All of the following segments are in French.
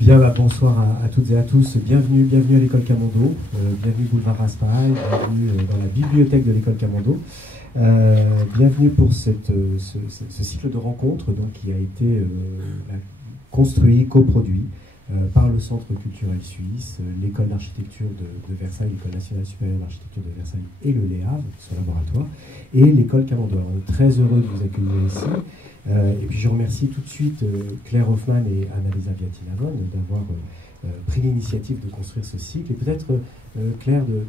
Bien, bonsoir à toutes et à tous. Bienvenue à l'école Camondo. Bienvenue boulevard Raspail. Bienvenue dans la bibliothèque de l'école Camondo. Bienvenue pour ce cycle de rencontres donc, qui a été construit, coproduit par le Centre culturel suisse, l'école d'architecture de Versailles, l'école nationale supérieure d'architecture de Versailles et le LEAV, son laboratoire, et l'école Camondo. Alors, on est très heureux de vous accueillir ici. Et puis je remercie tout de suite Claire Hoffman et Annalisa Viatinavon d'avoir pris l'initiative de construire ce cycle. Et peut-être, Claire, de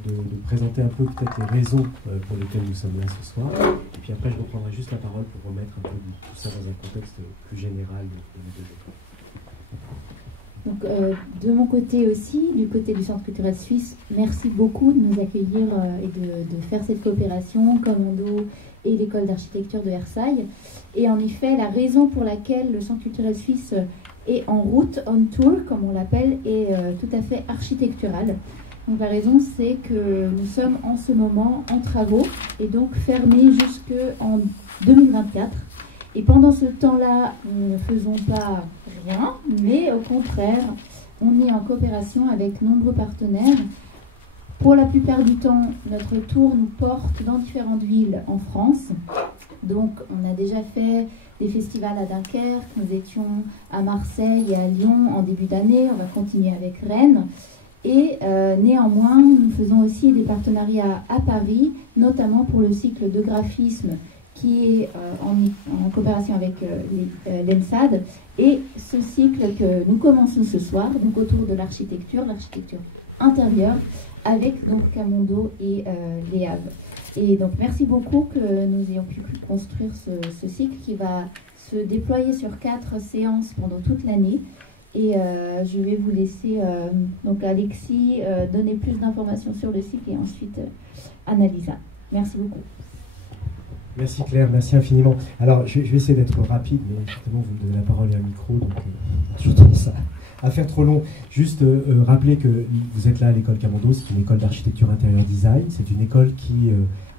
présenter un peu peut-être les raisons pour lesquelles nous sommes là ce soir. Et puis après, je reprendrai juste la parole pour remettre un peu tout ça dans un contexte plus général de nos deux écoles. Donc, de mon côté aussi, du côté du Centre culturel suisse, merci beaucoup de nous accueillir et de faire cette coopération, Camondo et l'école d'architecture de Versailles. Et en effet, la raison pour laquelle le Centre culturel suisse est en route, on tour, comme on l'appelle, est tout à fait architecturale. Donc la raison, c'est que nous sommes en ce moment en travaux et donc fermés jusqu'en 2024. Et pendant ce temps-là, nous ne faisons pas rien, mais au contraire, on est en coopération avec nombreux partenaires. Pour la plupart du temps, notre tour nous porte dans différentes villes en France. Donc, on a déjà fait des festivals à Dunkerque, nous étions à Marseille et à Lyon en début d'année, on va continuer avec Rennes. Et néanmoins, nous faisons aussi des partenariats à Paris, notamment pour le cycle de graphisme qui est en coopération avec l'ENSAD. Et ce cycle que nous commençons ce soir, donc autour de l'architecture intérieure, avec donc Camondo et l'EAV. Et donc merci beaucoup que nous ayons pu construire ce cycle qui va se déployer sur 4 séances pendant toute l'année. Et je vais vous laisser donc Alexis donner plus d'informations sur le cycle et ensuite Annalisa. Merci beaucoup. Merci Claire, merci infiniment. Alors je vais essayer d'être rapide, mais certainement vous me donnez la parole et un micro, donc je tendance à faire trop long. Juste rappeler que vous êtes là à l'école Camondo, c'est une école d'architecture intérieure design, c'est une école qui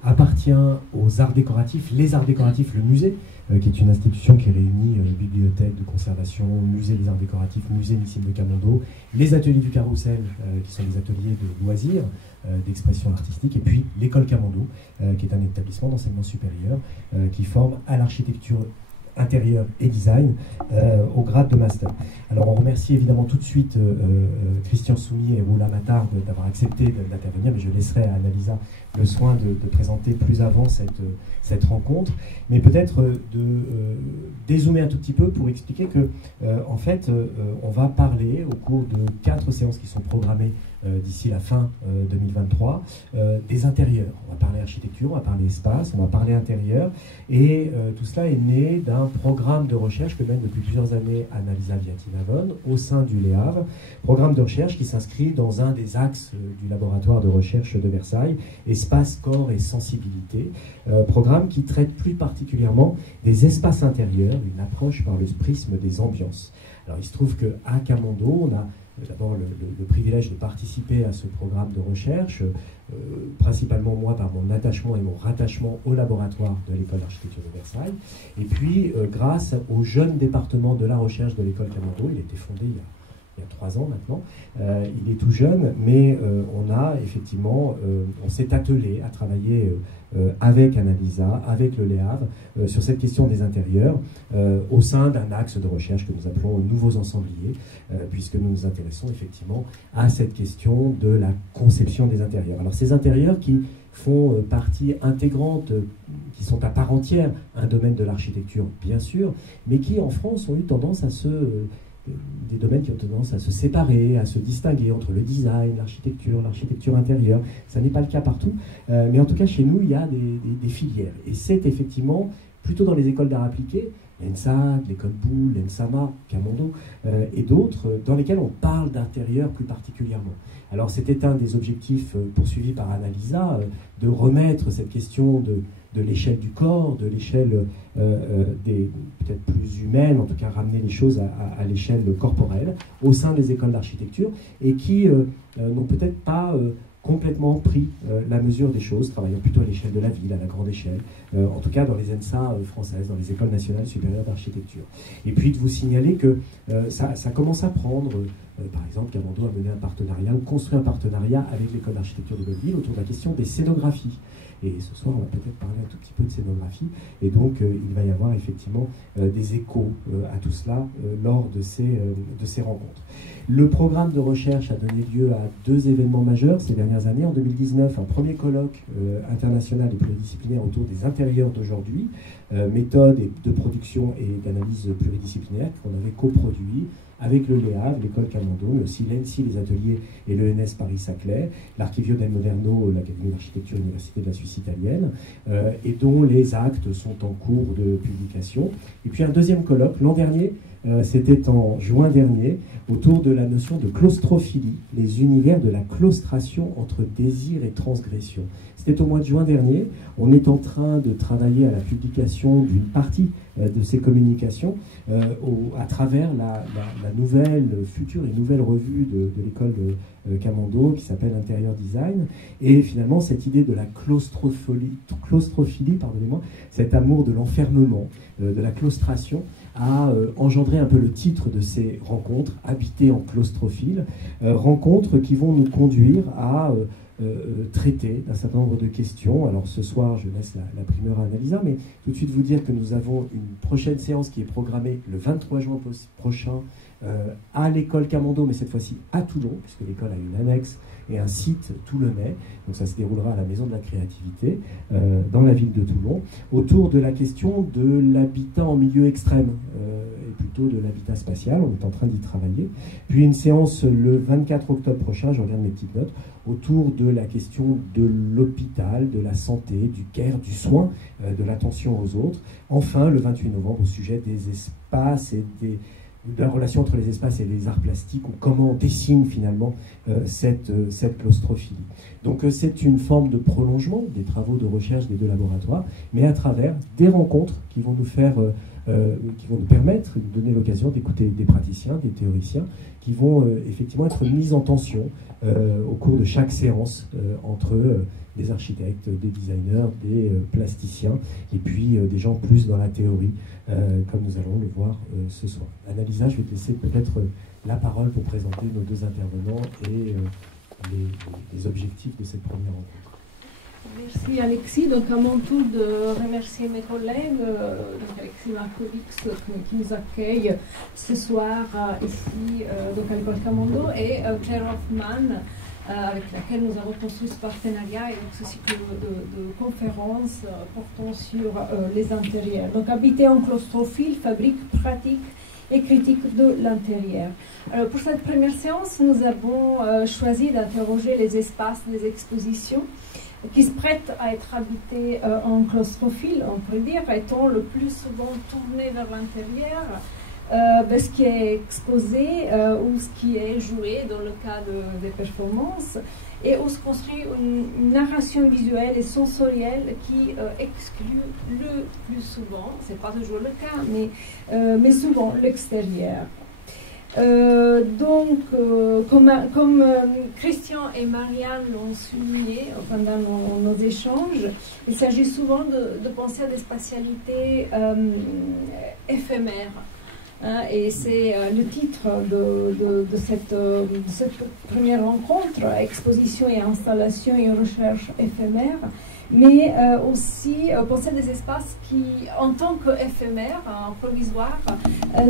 appartient aux arts décoratifs, les arts décoratifs, le musée, qui est une institution qui réunit bibliothèque de conservation, musée des arts décoratifs, musée Nissim de Camondo, les ateliers du Carrousel, qui sont des ateliers de loisirs, d'expression artistique, et puis l'école Camondo, qui est un établissement d'enseignement supérieur qui forme à l'architecture intérieur et design au grade de master. Alors on remercie évidemment tout de suite Christian Soumy et Roula Matar d'avoir accepté d'intervenir, mais je laisserai à Annalisa le soin de présenter plus avant cette rencontre, mais peut-être de dézoomer un tout petit peu pour expliquer que en fait on va parler au cours de 4 séances qui sont programmées d'ici la fin 2023, des intérieurs. On va parler architecture, on va parler espace, on va parler intérieur, et tout cela est né d'un programme de recherche que mène depuis plusieurs années Annalisa Viatinavon au sein du LEAV, programme de recherche qui s'inscrit dans un des axes du laboratoire de recherche de Versailles, espace, corps et sensibilité, programme qui traite plus particulièrement des espaces intérieurs, une approche par le prisme des ambiances. Alors il se trouve qu'à Camondo, on a d'abord le privilège de participer à ce programme de recherche, principalement moi par mon attachement et mon rattachement au laboratoire de l'école d'architecture de Versailles, et puis grâce au jeune département de la recherche de l'école Camondo. Il a été fondé il y a 3 ans maintenant, il est tout jeune, mais on s'est attelé à travailler avec Annalisa, avec le LEAV, sur cette question des intérieurs, au sein d'un axe de recherche que nous appelons nouveaux ensembliers, puisque nous nous intéressons effectivement à cette question de la conception des intérieurs. Alors ces intérieurs qui font partie intégrante, qui sont à part entière un domaine de l'architecture, bien sûr, mais qui en France ont eu tendance des domaines qui ont tendance à se séparer, à se distinguer entre le design, l'architecture intérieure. Ça n'est pas le cas partout, mais en tout cas chez nous, il y a des filières. Et c'est effectivement plutôt dans les écoles d'art appliqué, l'ENSAD, l'école Boulle, l'ENSAMA, Camondo, et d'autres, dans lesquels on parle d'intérieur plus particulièrement. Alors c'était un des objectifs poursuivis par Annalisa, de remettre cette question de l'échelle du corps, de l'échelle peut-être plus humaine, en tout cas ramener les choses à l'échelle corporelle, au sein des écoles d'architecture, et qui n'ont peut-être pas complètement pris la mesure des choses, travaillant plutôt à l'échelle de la ville, à la grande échelle, en tout cas dans les ENSA françaises, dans les écoles nationales supérieures d'architecture. Et puis de vous signaler que ça commence à prendre, par exemple, Camando a mené un partenariat, ou construit un partenariat avec l'école d'architecture de Belleville autour de la question des scénographies. Et ce soir, on va peut-être parler un tout petit peu de scénographie. Et donc, il va y avoir effectivement des échos à tout cela lors de ces rencontres. Le programme de recherche a donné lieu à 2 événements majeurs ces dernières années. En 2019, un premier colloque international et pluridisciplinaire autour des intérieurs d'aujourd'hui, méthodes de production et d'analyse pluridisciplinaire qu'on avait coproduit avec le LEAV, l'école Camando, mais aussi l'ENSI, les ateliers et l'ENS Paris-Saclay, l'Archivio del Moderno, l'Académie d'architecture Université de la Suisse italienne, et dont les actes sont en cours de publication. Et puis un deuxième colloque, l'an dernier, c'était en juin dernier, autour de la notion de claustrophilie, les univers de la claustration entre désir et transgression. C'était au mois de juin dernier. On est en train de travailler à la publication d'une partie de ces communications à travers la future et nouvelle revue de l'école de Camando qui s'appelle Intérieur Design. Et finalement, cette idée de la claustrophilie, pardonnez-moi, cet amour de l'enfermement, de la claustration, a engendré un peu le titre de ces rencontres, Habiter en claustrophile, rencontres qui vont nous conduire à traiter d'un certain nombre de questions. Alors ce soir, je laisse la primeur à Annalisa, mais tout de suite vous dire que nous avons une prochaine séance qui est programmée le 23 juin prochain à l'école Camando, mais cette fois-ci à Toulon, puisque l'école a une annexe et un site toulonnais. Donc ça se déroulera à la Maison de la Créativité, dans la ville de Toulon, autour de la question de l'habitat en milieu extrême, et plutôt de l'habitat spatial. On est en train d'y travailler. Puis une séance le 24 octobre prochain, je regarde mes petites notes, autour de la question de l'hôpital, de la santé, du care, du soin, de l'attention aux autres. Enfin, le 28 novembre, au sujet des espaces et de la relation entre les espaces et les arts plastiques, ou comment on dessine finalement cette claustrophilie. Donc c'est une forme de prolongement des travaux de recherche des 2 laboratoires, mais à travers des rencontres qui vont nous faire, qui vont nous permettre, nous donner l'occasion d'écouter des praticiens, des théoriciens, qui vont effectivement être mis en tension au cours de chaque séance entre des architectes, des designers, des plasticiens, et puis des gens plus dans la théorie, comme nous allons le voir ce soir. Annalisa, je vais te laisser peut-être la parole pour présenter nos 2 intervenants et les objectifs de cette première rencontre. Merci Alexis. Donc à mon tour de remercier mes collègues, donc Alexis Markovix qui nous accueille ce soir ici donc à l'école Camando, et Claire Hoffman avec laquelle nous avons construit ce partenariat et donc ce cycle de conférences portant sur les intérieurs. Donc habiter en claustrophile, fabrique, pratique et critique de l'intérieur. Alors pour cette première séance, nous avons choisi d'interroger les espaces des expositions qui se prêtent à être habités en claustrophile, on pourrait dire, étant le plus souvent tournés vers l'intérieur, ce qui est exposé ou ce qui est joué dans le cas des performances, et où se construit une narration visuelle et sensorielle qui exclut le plus souvent, c'est pas toujours le cas, mais souvent l'extérieur. Comme Christian et Marianne l'ont souligné pendant nos échanges, il s'agit souvent de penser à des spatialités éphémères. Et c'est le titre de cette première rencontre, exposition et installation et recherche éphémère, mais aussi penser à des espaces qui, en tant qu'éphémères, provisoires,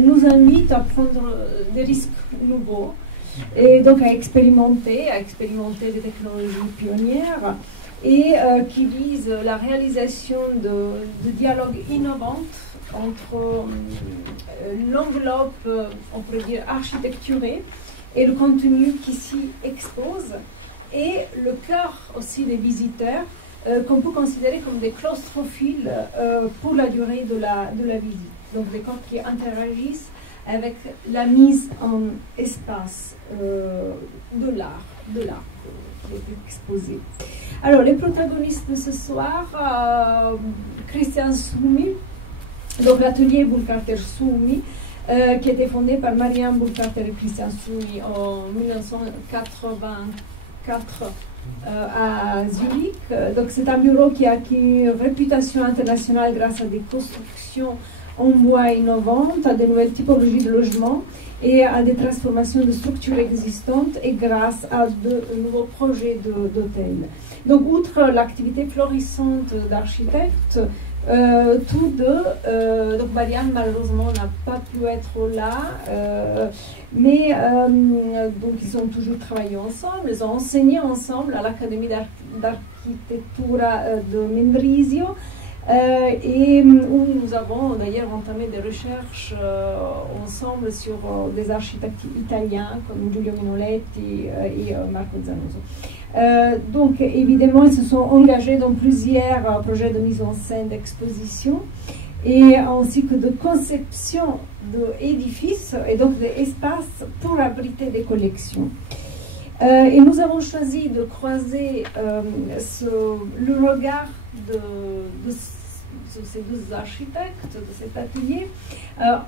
nous invitent à prendre des risques nouveaux et donc à expérimenter des technologies pionnières et qui visent la réalisation de dialogues innovants entre l'enveloppe, on pourrait dire, architecturée et le contenu qui s'y expose, et le cœur aussi des visiteurs qu'on peut considérer comme des claustrophiles pour la durée de la visite. Donc des corps qui interagissent avec la mise en espace de l'art qui est exposé. Alors les protagonistes de ce soir, Christian Suomi, donc l'atelier Burkhardt Suomi, qui a été fondé par Marianne Burkhardt et Christian Suomi en 1984, 4 à Zurich. Donc c'est un bureau qui a acquis une réputation internationale grâce à des constructions en bois innovantes, à de nouvelles typologies de logements et à des transformations de structures existantes et grâce à de nouveaux projets d'hôtels. Donc outre l'activité florissante d'architectes, tous deux, donc Marianne malheureusement n'a pas pu être là, mais donc ils ont toujours travaillé ensemble, ils ont enseigné ensemble à l'Académie d'Architectura de Mendrisio, et où nous avons d'ailleurs entamé des recherches ensemble sur des architectes italiens comme Giulio Minoletti et Marco Zanoso. Donc évidemment ils se sont engagés dans plusieurs projets de mise en scène d'exposition et ainsi que de conception d'édifices et donc d'espaces pour abriter des collections. Et nous avons choisi de croiser le regard de ces deux architectes de cet atelier,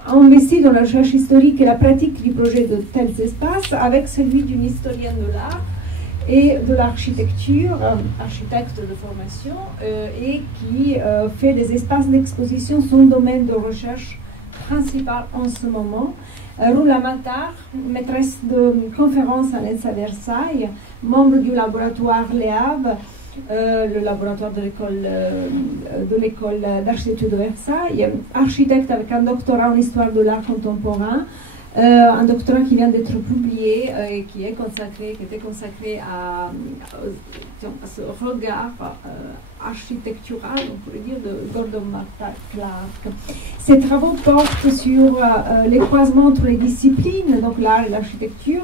investi dans la recherche historique et la pratique du projet de tels espaces, avec celui d'une historienne de l'art et de l'architecture, architecte de formation, et qui fait des espaces d'exposition son domaine de recherche principal en ce moment. Rula Matar, maîtresse de conférence à l'ENSA Versailles, membre du laboratoire LEAB, le laboratoire de l'école d'architecture de Versailles, architecte avec un doctorat en histoire de l'art contemporain, un doctorat qui vient d'être publié et qui était consacré à ce regard architectural, on pourrait dire, de Gordon Martha Clark. Ses travaux portent sur les croisements entre les disciplines, donc l'art et l'architecture,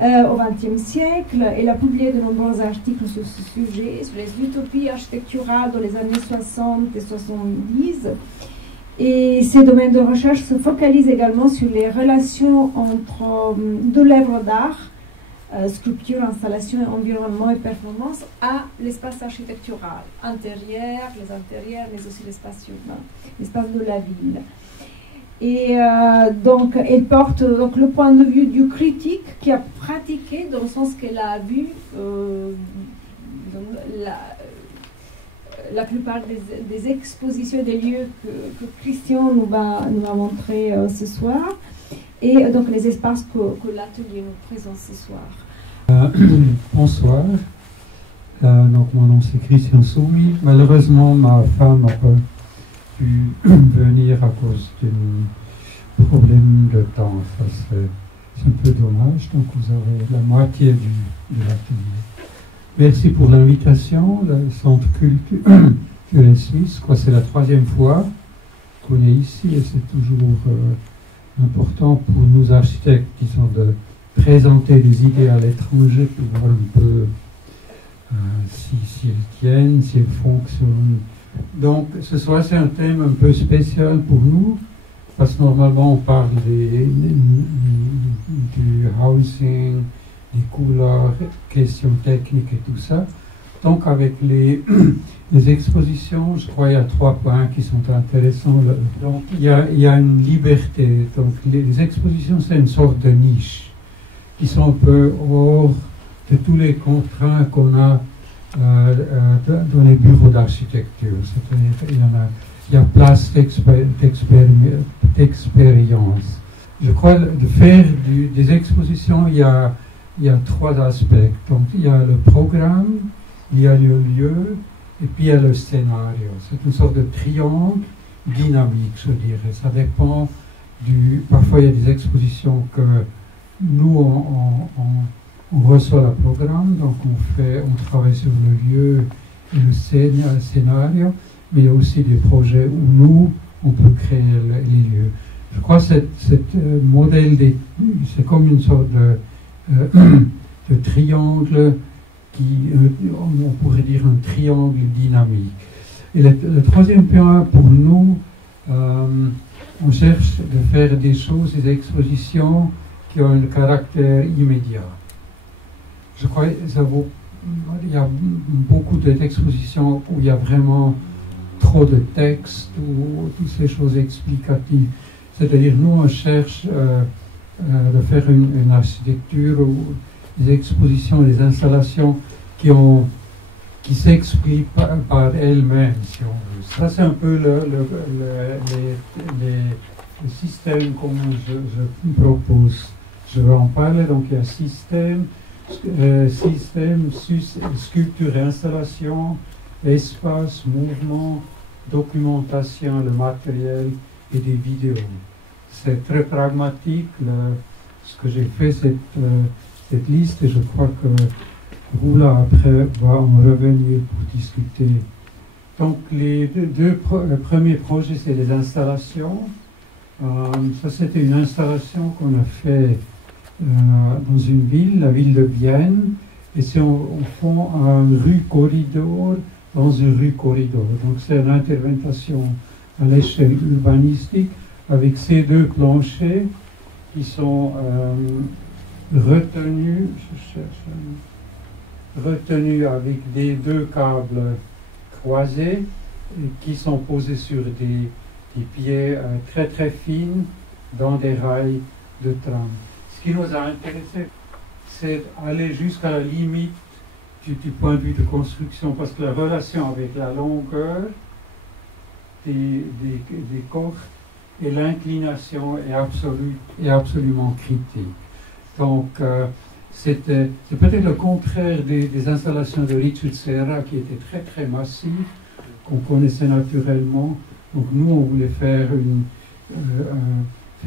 au XXe siècle. Elle a publié de nombreux articles sur ce sujet, sur les utopies architecturales dans les années 60 et 70. Et ces domaines de recherche se focalisent également sur les relations entre de l'œuvre d'art, sculpture, installation, environnement et performance, à l'espace architectural, intérieur, les intérieurs, mais aussi l'espace urbain, l'espace de la ville. Et donc, elle porte donc, le point de vue du critique qui a pratiqué, dans le sens qu'elle a vu la plupart des expositions des lieux que Christian nous va montrer ce soir, et donc les espaces que l'atelier nous présente ce soir. Bonsoir, donc mon nom c'est Christian Soumi. Malheureusement ma femme n'a pas pu venir à cause d'un problème de temps. C'est un peu dommage, donc vous aurez la moitié de l'atelier. Merci pour l'invitation. Le Centre culturel suisse, c'est la 3e fois qu'on est ici et c'est toujours important pour nous architectes qui sont de présenter des idées à l'étranger pour voir un peu si elles tiennent, si elles fonctionnent. Donc ce soir c'est un thème un peu spécial pour nous parce que normalement on parle du housing, des couleurs, questions techniques et tout ça. Donc avec les expositions, je crois qu'il y a 3 points qui sont intéressants. Donc il y a une liberté. Donc les expositions, c'est une sorte de niche qui sont un peu hors de tous les contraintes qu'on a dans les bureaux d'architecture. Il y a place d'expérience. Je crois de faire des expositions, il y a 3 aspects. Donc il y a le programme, il y a le lieu, et puis il y a le scénario. C'est une sorte de triangle dynamique, je dirais. Ça dépend parfois il y a des expositions que nous, on reçoit le programme, donc on travaille sur le lieu et le scénario, mais il y a aussi des projets où nous, on peut créer les lieux. Je crois que cet modèle, c'est comme une sorte de triangle on pourrait dire un triangle dynamique. Et le 3e point pour nous, on cherche de faire des choses, des expositions qui ont un caractère immédiat. Je crois qu'il y a beaucoup d'expositions où il y a vraiment trop de textes ou toutes ces choses explicatives. C'est-à-dire nous on cherche de faire une architecture expositions, des installations qui s'expliquent par elles-mêmes, si on veut. Ça, c'est un peu le système comme je propose. Je vais en parler. Donc, il y a système, sculpture et installation, espace, mouvement, documentation, le matériel et des vidéos. C'est très pragmatique. Ce que j'ai fait, cette liste, et je crois que Roula, après, va en revenir pour discuter. Donc, les deux premiers projets, c'est les installations. Ça, c'était une installation qu'on a fait dans une ville, la ville de Vienne, et c'est au fond un rue corridor dans une rue corridor. Donc, c'est une intervention à l'échelle urbanistique avec ces deux planchers qui sont retenus avec des deux câbles croisés et qui sont posés sur des pieds très très fines dans des rails de tram. Ce qui nous a intéressé, c'est aller jusqu'à la limite du point de vue de construction, parce que la relation avec la longueur des cordes et l'inclination est absolument critique. Donc, c'est peut-être le contraire des installations de Richard Serra qui étaient très très massives, qu'on connaissait naturellement. Donc nous, on voulait faire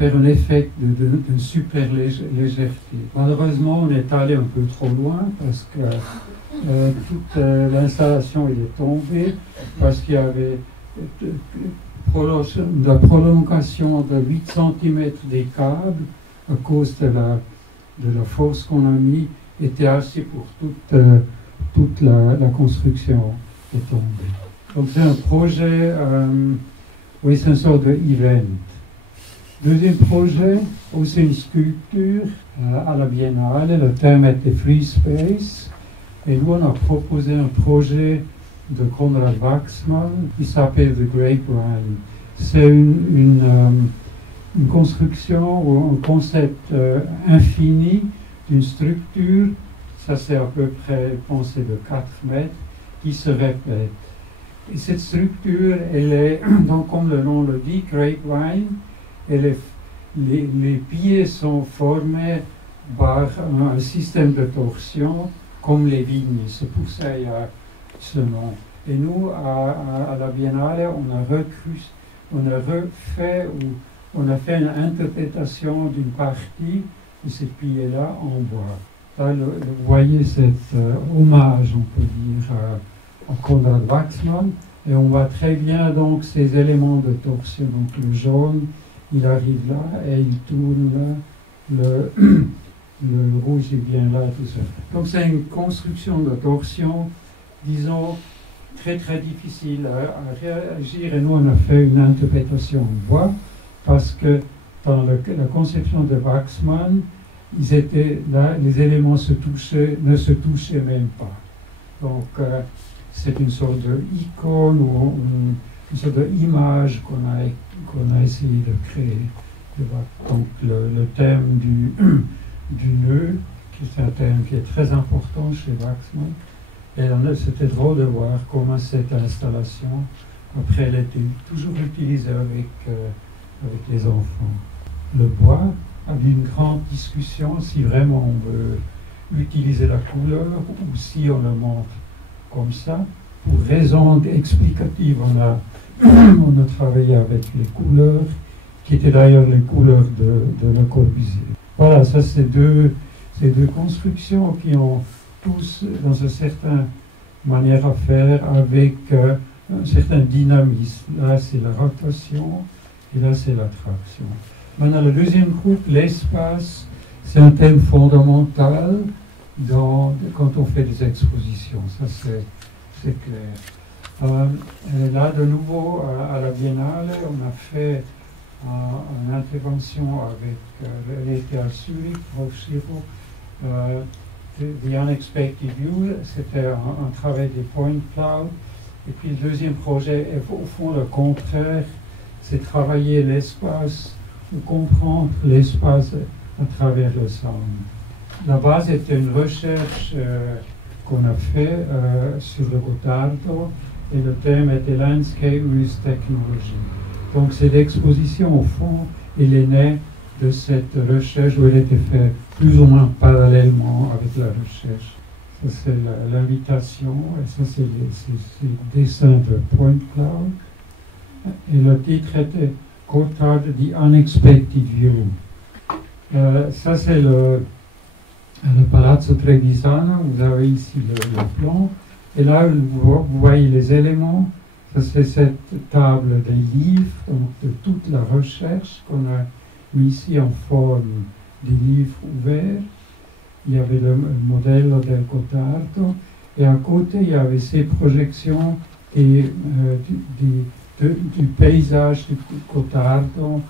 un effet de super légèreté. Malheureusement, on est allé un peu trop loin parce que toute l'installation est tombée, parce qu'il y avait la prolongation de 8 cm des câbles à cause de la force qu'on a mis, était assez pour toute la construction est tombée. Donc c'est un projet, oui, c'est une sorte d'event. Deuxième projet, aussi une sculpture à la Biennale. Le thème était Free Space. Et nous, on a proposé un projet de Konrad Waxman qui s'appelle The Grapevine. C'est une construction ou un concept infini d'une structure, ça c'est à peu près pensé de 4 mètres, qui se répète. Et cette structure, elle est, donc comme le nom le dit, grapevine, les pieds sont formés par un système de torsion comme les vignes. C'est pour ça qu'il y a ce nom. Et nous, à la Biennale, on a fait une interprétation d'une partie de ces piliers-là en bois. Là, vous voyez cet hommage, on peut dire, à Konrad Waxman, et on voit très bien donc ces éléments de torsion. Donc le jaune, il arrive là et il tourne là, le rouge il vient là, tout ça. Donc c'est une construction de torsion, disons, très très difficile à réagir, et nous on a fait une interprétation en bois, parce que dans la conception de Waxman, ils étaient là, les éléments ne se touchaient même pas. Donc c'est une sorte d'icône ou une sorte d'image qu'on a essayé de créer. Donc le thème du nœud, qui est un thème qui est très important chez Waxman. Et c'était drôle de voir comment cette installation, après, elle était toujours utilisée avec les enfants. Le bois a eu une grande discussion si vraiment on veut utiliser la couleur ou si on le montre comme ça. Pour raison explicative, on a travaillé avec les couleurs, qui étaient d'ailleurs les couleurs de Le Corbusier. Voilà, ça c'est ces deux constructions qui ont tous, dans une certaine manière à faire, avec un certain dynamisme. Là, c'est la rotation, et là, c'est l'attraction. Maintenant, le deuxième groupe, l'espace, c'est un thème fondamental quand on fait des expositions. Ça, c'est clair. Là, de nouveau, à la Biennale, on a fait une intervention avec l'été à Zurich, Rolf Schirro, The Unexpected View, c'était un travail des point cloud. Et puis le deuxième projet est au fond le contraire, c'est travailler l'espace, ou comprendre l'espace à travers le sound. là-bas, c'était une recherche qu'on a fait sur le Gottardo, et le thème était Landscape with Technology. Donc cette exposition, au fond, elle est née de cette recherche où elle était faite plus ou moins parallèlement avec la recherche. Ça, c'est l'invitation, et ça, c'est le dessin de Point Cloud. Et le titre était Gotthard, The Unexpected View. Ça, c'est le Palazzo Trevisano. Vous avez ici le plan. Et là, vous voyez les éléments. Ça, c'est cette table des livres, donc de toute la recherche qu'on a mis ici en forme des livres ouverts. Il y avait le modèle del Gottardo. Et à côté, il y avait ces projections du paysage du Gottardo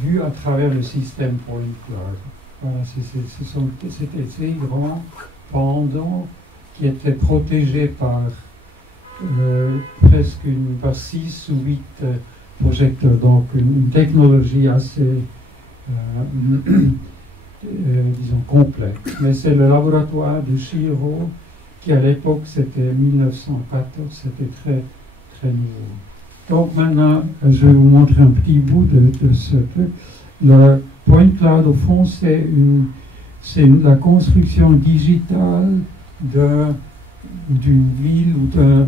vu à travers le système Point Cloud. Voilà, c'était ces grands pendants qui étaient protégés par presque par 6 ou 8 projecteurs, donc une technologie assez, disons, complète. Mais c'est le laboratoire de Shiro qui, à l'époque, c'était 1914, c'était très, très nouveau. Donc maintenant, je vais vous montrer un petit bout de ce truc. Le Point Cloud, au fond, c'est la construction digitale d'une ville ou d'un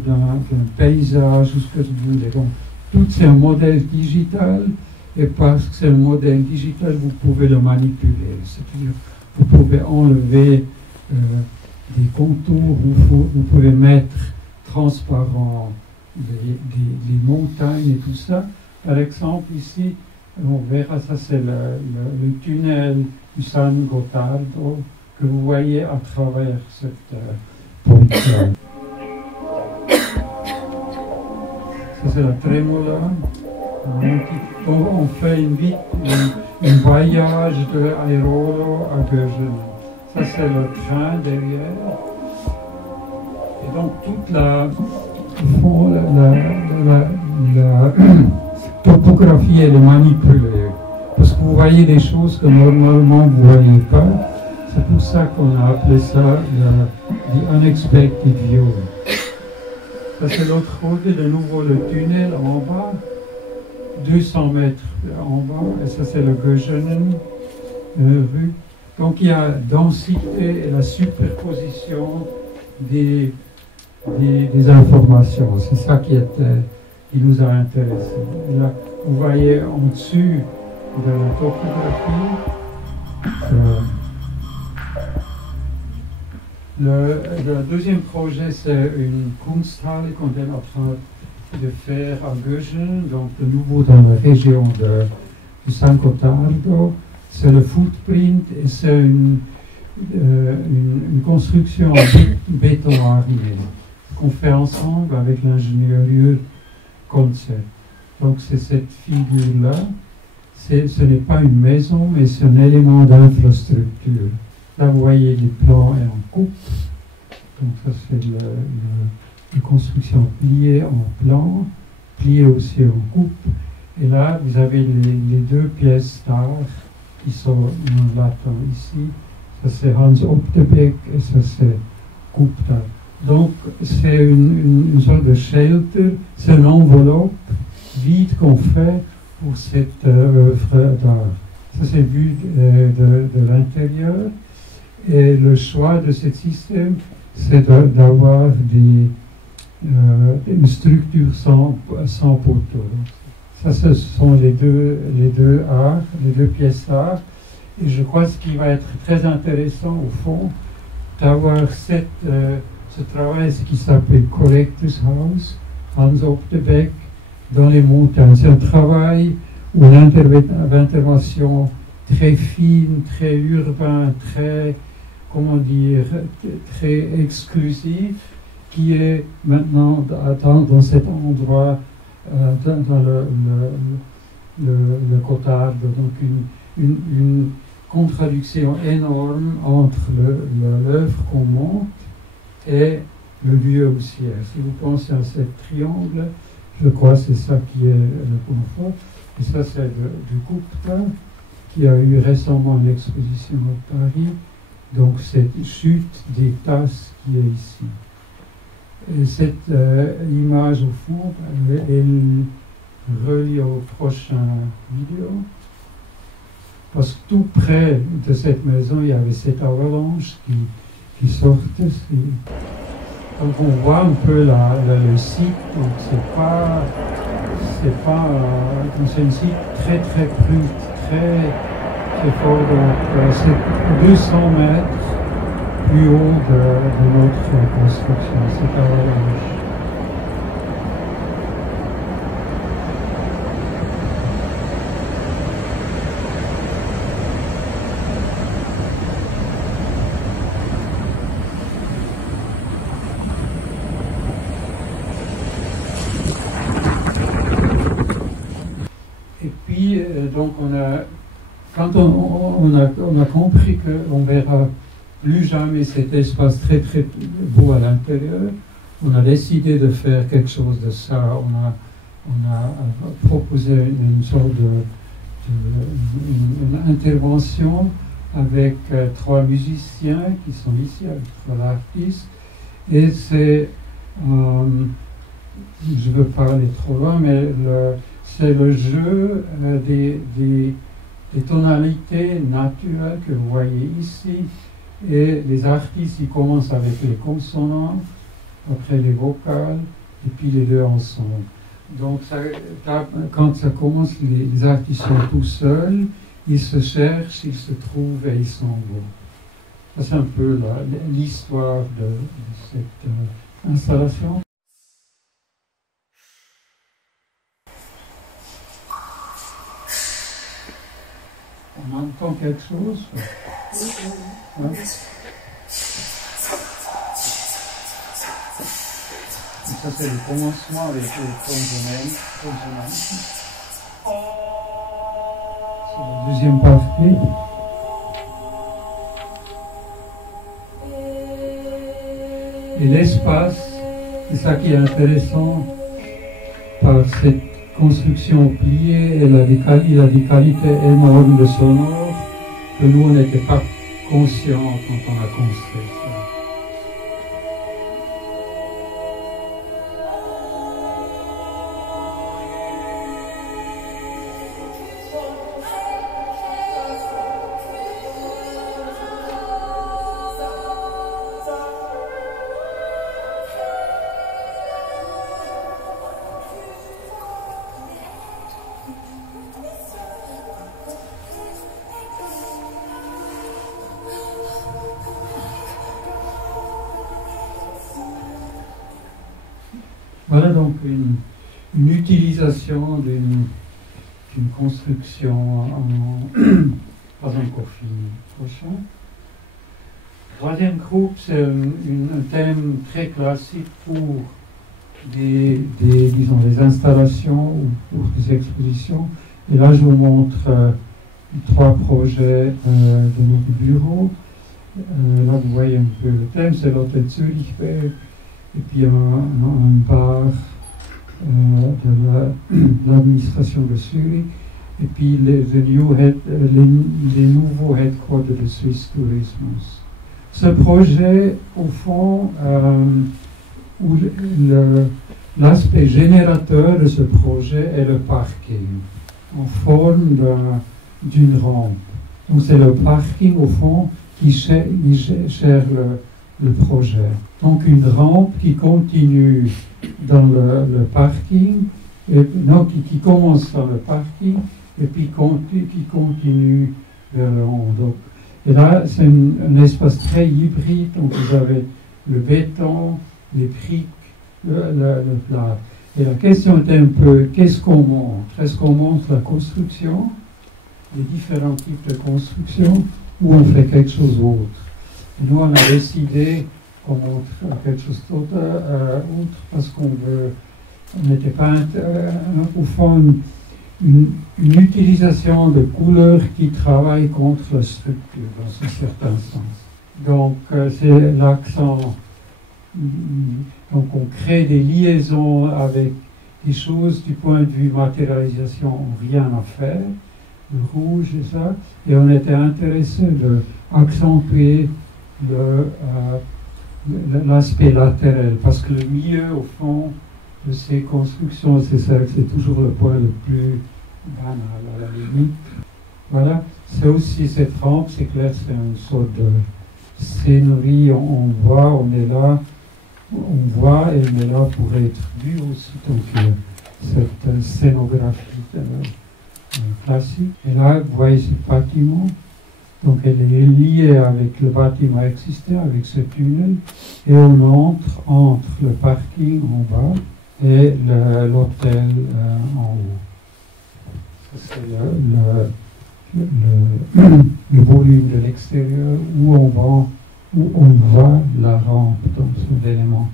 paysage, ou ce que vous voulez. Donc, tout c'est un modèle digital, et parce que c'est un modèle digital, vous pouvez le manipuler. C'est-à-dire, vous pouvez enlever des contours, vous pouvez mettre transparent les montagnes et tout ça. Par exemple, ici, on verra, ça c'est le tunnel du San Gottardo que vous voyez à travers cette Point Cloud. Ça c'est la Tremola. On fait un voyage de Airolo à Gösen. Ça c'est le train derrière. Et donc toute la topographie, elle est manipulée. Parce que vous voyez des choses que normalement vous ne voyez pas. C'est pour ça qu'on a appelé ça the unexpected view. Ça c'est l'autre côté, de nouveau le tunnel en bas, 200 mètres en bas, et ça c'est le Gösenen rue. Donc il y a densité et la superposition des informations. C'est ça qui nous a intéressés. Et là, vous voyez en dessus de la topographie le deuxième projet, c'est une Kunsthalle qu'on est en train de faire à Gösen, donc de nouveau dans la région du San Gottardo. C'est le footprint et c'est une construction en béton armé qu'on fait ensemble avec l'ingénieur Concept. Donc c'est cette figure-là. Ce n'est pas une maison, mais c'est un élément d'infrastructure. Là, vous voyez les plans et en coupe. Donc ça, c'est la construction pliée en plan, pliée aussi en coupe. Et là, vous avez les deux pièces d'art qui sont en latin ici. Ça, c'est Hans Optebeck et ça, c'est Gupta. Donc, c'est une sorte de shelter, c'est une enveloppe vide qu'on fait pour cette œuvre d'art. Ça, c'est vu de l'intérieur. Et le choix de ce système, c'est d'avoir une structure sans poteau. Ça, ce sont les deux arts, les deux pièces d'art. Et je crois que ce qui va être très intéressant, au fond, d'avoir ce travail, ce qui s'appelle Collector's House, Hans Optebeck, dans les montagnes. C'est un travail où l'intervention très fine, très urbain, très, comment dire, très exclusif, qui est maintenant dans cet endroit, dans le Gottardo. Donc une contradiction énorme entre l'œuvre qu'on monte et le lieu aussi. Si vous pensez à ce triangle, je crois que c'est ça qui est le confort. Et ça, c'est du Gupta, qui a eu récemment une exposition à Paris. Donc cette chute des tasses qui est ici. Et cette image au fond, elle relie au prochain vidéo. Parce que tout près de cette maison, il y avait cette avalanche qui sortait. Donc on voit un peu le site. Donc c'est un site très très brut, très fort. Donc c'est 200 mètres plus haut de notre construction. C'est avalanche. Donc quand on a compris qu'on ne verra plus jamais cet espace très très beau à l'intérieur, on a décidé de faire quelque chose de ça. On a proposé une sorte une intervention avec 3 musiciens qui sont ici, avec 3 artistes. Et c'est, je veux pas aller trop loin, mais c'est le jeu des tonalités naturelles que vous voyez ici. Et les artistes, ils commencent avec les consonants, après les vocales, et puis les deux ensemble. Donc quand ça commence, les artistes sont tout seuls, ils se cherchent, ils se trouvent et ils sont beaux. Ça, c'est un peu l'histoire de cette installation. On entend quelque chose? Ouais. Ça, c'est le commencement avec les consonantes. C'est la deuxième partie. Et l'espace, c'est ça qui est intéressant par cette construction pliée, elle a des qualités énormes de sonore que nous, on n'était pas conscients quand on a construit ça. Voilà donc une utilisation d'une construction pas encore finie. Prochain. Troisième groupe, c'est un thème très classique pour disons, des installations ou pour des expositions. Et là, je vous montre 3 projets de notre bureau. Là, vous voyez un peu le thème, c'est l'hôtel Zürichberg. Et puis un bar de l'administration de Zurich. Et puis les nouveaux headquarters de Swiss Tourismus. Ce projet, au fond, où l'aspect générateur de ce projet est le parking, en forme d'une rampe. Donc c'est le parking, au fond, qui gère le projet. Donc une rampe qui continue dans le parking, qui commence dans le parking et puis qui continue vers le haut. Donc, et là, c'est un espace très hybride. Donc vous avez le béton, les briques, le plat. Et la question est un peu, qu'est-ce qu'on montre? Est-ce qu'on montre la construction, les différents types de construction, ou on fait quelque chose d'autre? Nous, on a décidé qu'on montre quelque chose d'autre parce qu'on n'était pas au fond une utilisation de couleurs qui travaillent contre la structure dans un certain sens. Donc c'est l'accent. Donc on crée des liaisons avec des choses du point de vue matérialisation, rien à faire, le rouge et ça, et on était intéressé d'accentuer l'aspect latéral, parce que le milieu, au fond, de ces constructions, c'est toujours le point le plus banal, à la limite. Voilà, c'est aussi cette rampe, c'est clair, c'est une sorte de scénerie, on voit, on est là, on voit, et on est là pour être vu aussi, donc cette scénographie classique. Et là, vous voyez ce bâtiment, donc elle est liée avec le bâtiment existant, avec ce tunnel, et on entre le parking en bas et l'hôtel en haut. Ça, c'est le volume de l'extérieur où on voit la rampe, donc c'est l'élément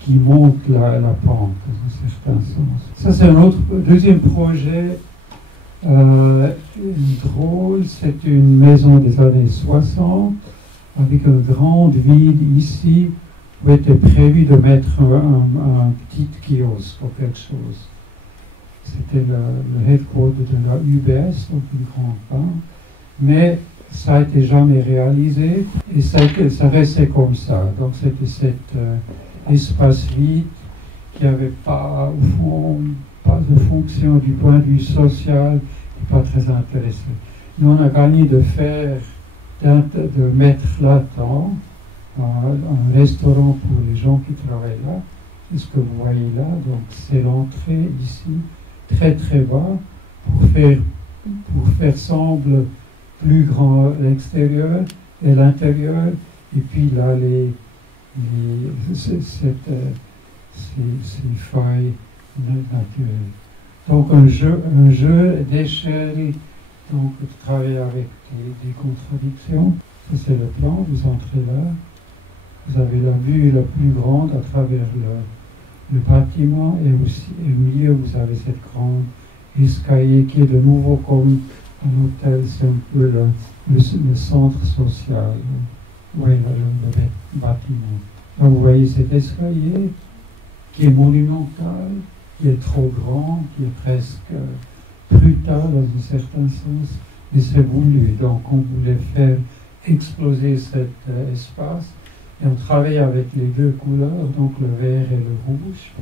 qui monte la pente dans un certain sens. Ça, c'est un deuxième projet drôle, c'est une maison des années 60 avec une grande vide ici où était prévu de mettre un petit kiosque ou quelque chose. C'était le headquarter de la UBS, donc une grande banque, mais ça n'a été jamais réalisé et ça restait comme ça. Donc c'était cet espace vide qui n'avait pas, au fond, pas de fonction du point de vue social, pas très intéressé. Nous, on a gagné de mettre là-dedans un restaurant pour les gens qui travaillent là. C'est ce que vous voyez là. Donc, c'est l'entrée ici, très très bas, pour faire sembler plus grand l'extérieur et l'intérieur. Et puis là, ces feuilles naturelles. Donc un jeu d'échelle, donc de travailler avec des contradictions. Ça c'est le plan, vous entrez là, vous avez la vue la plus grande à travers le bâtiment et aussi au milieu vous avez cette grande escalier qui est de nouveau comme un hôtel, c'est un peu le centre social. Vous voyez le bâtiment. Donc vous voyez cet escalier qui est monumental, qui est trop grand, qui est presque brutal dans un certain sens, mais c'est voulu. Donc on voulait faire exploser cet espace et on travaille avec les deux couleurs, donc le vert et le rouge.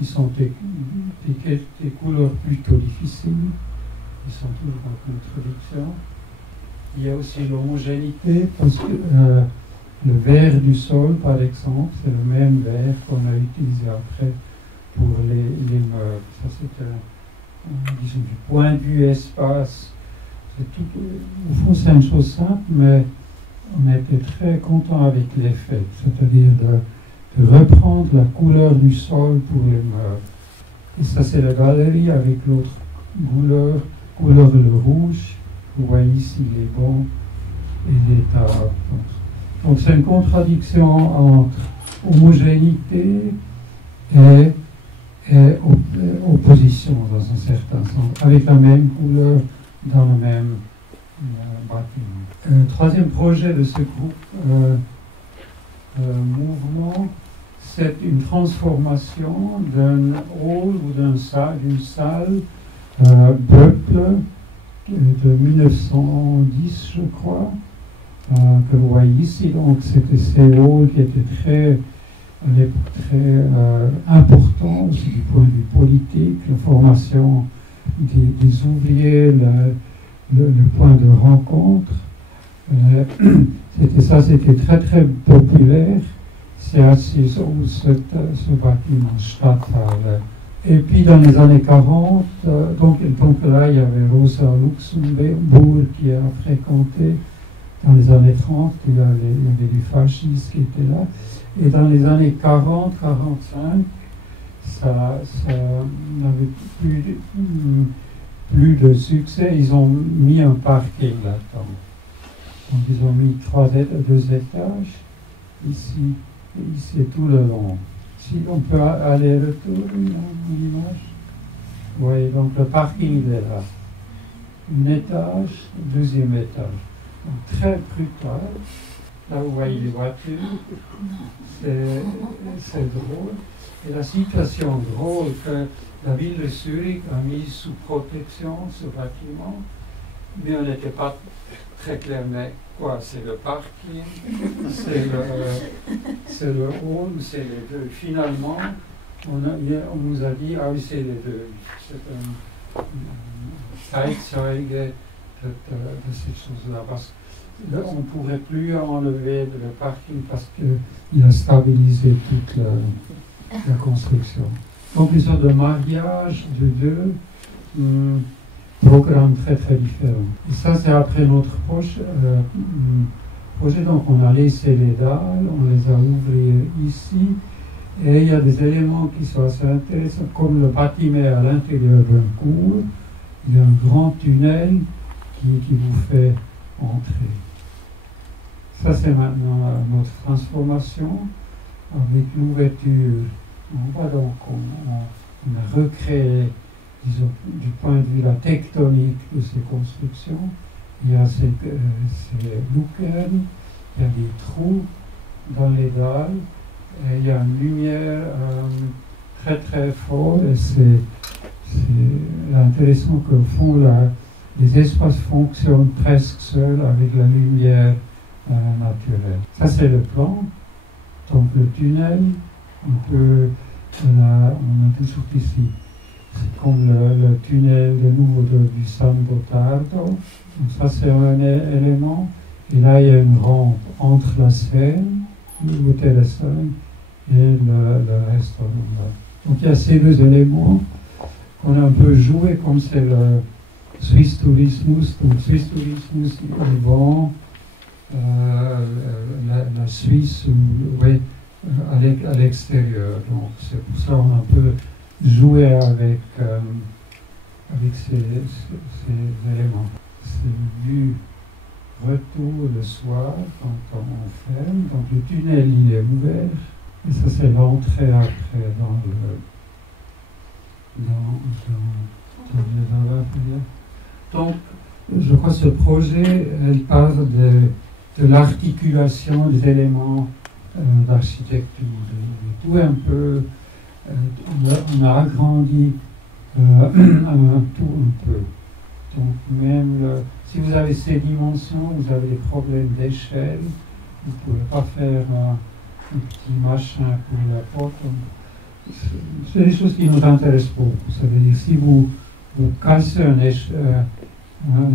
Ils sont des couleurs plutôt difficiles, ils sont toujours en contradiction. Il y a aussi l'homogénéité, parce que le vert du sol, par exemple, c'est le même vert qu'on a utilisé après pour les meubles. Ça, c'est disons, du point de vue espace. Au fond, c'est une chose simple, mais on a été très content avec l'effet, c'est-à-dire de reprendre la couleur du sol pour les meubles. Et ça, c'est la galerie avec l'autre couleur le rouge. Vous voyez ici les bancs et les tables. Donc, c'est une contradiction entre homogénéité et opposition dans un certain sens, avec la même couleur dans le même bâtiment. Troisième projet de ce groupe mouvement, c'est une transformation d'un hall ou d'une salle Böckler de 1910, je crois, que vous voyez ici. Donc c'était ces halls qui étaient très important aussi du point de vue politique, la formation des ouvriers, le point de rencontre. C'était très très populaire. C'est assis sur ce bâtiment Stadthalle. Et puis dans les années 40, donc là il y avait Rosa Luxemburg qui a fréquenté. Dans les années 30, il y avait des fascistes qui étaient là. Et dans les années 40-45, ça n'avait plus de succès. Ils ont mis un parking là-dedans. Donc ils ont mis 2 étages, ici et tout le long. Si on peut aller et retour, l'image. Oui, donc le parking il est là. Un étage, 2e étage. Donc, très brutal. Là, vous voyez les voitures. C'est drôle. Et la situation drôle que la ville de Zurich a mis sous protection ce bâtiment, mais on n'était pas très clair, mais quoi, c'est le parking, c'est le hall, c'est les deux. Finalement, on nous a dit, ah oui, c'est les deux. C'est un Zeitzeuge de ces choses-là. Parce qu'on ne pourrait plus enlever le parking parce qu'il a stabilisé toute la construction. Donc, une sorte de mariage de deux programmes très très différents. Et ça, c'est après notre projet. Donc, on a laissé les dalles, on les a ouvrées ici. Et il y a des éléments qui sont assez intéressants, comme le bâtiment à l'intérieur d'un cours. Il y a un grand tunnel qui vous fait entrer. Ça, c'est maintenant notre transformation avec l'ouverture. On voit donc on a recréé, disons, du point de vue de la tectonique de ces constructions. Il y a ces lucarnes, il y a des trous dans les dalles, et il y a une lumière très très forte. Et c'est intéressant qu'au fond, les espaces fonctionnent presque seuls avec la lumière naturelle. Ça, c'est le plan. Donc, le tunnel, on est toujours ici. C'est comme le tunnel de nouveau du San Gottardo. Donc, ça, c'est un élément. Et là, il y a une rampe entre la Seine, le Terrassane, et le restaurant. Donc, il y a ces deux éléments qu'on a un peu joué, comme c'est le Swiss Tourismus. Donc, Swiss Tourismus, ils vont la Suisse à l'extérieur. Donc, c'est pour ça qu'on a un peu joué avec ces éléments. C'est du retour le soir quand on ferme. Donc, le tunnel, il est ouvert. Et ça, c'est l'entrée après dans donc, je crois que ce projet, elle parle de l'articulation des éléments d'architecture, de tout un peu. On a agrandi tout un peu. Donc, même si vous avez ces dimensions, vous avez des problèmes d'échelle, vous ne pouvez pas faire un petit machin pour la porte. C'est des choses qui nous intéressent beaucoup. Ça veut dire, si vous cassez un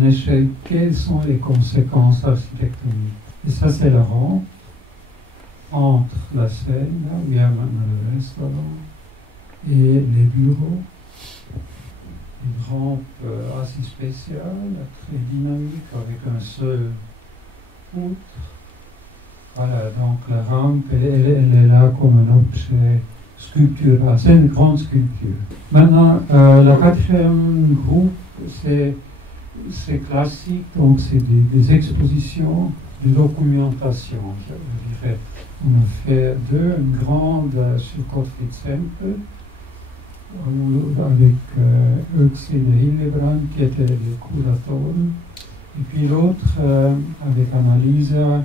échelle, quelles sont les conséquences architectoniques? Et ça, c'est la rampe entre la scène, là où il y a maintenant le restaurant, et les bureaux. Une rampe assez spéciale, très dynamique, avec un seul poutre. Voilà, donc la rampe, elle est là comme un objet sculptural. C'est une grande sculpture. Maintenant, la quatrième groupe, c'est classique, donc c'est des expositions de documentation, je dirais. On a fait deux, une grande sur Gottfried Semper, avec Euxine Hillebrand, qui était le curateur, et puis l'autre avec Annalisa,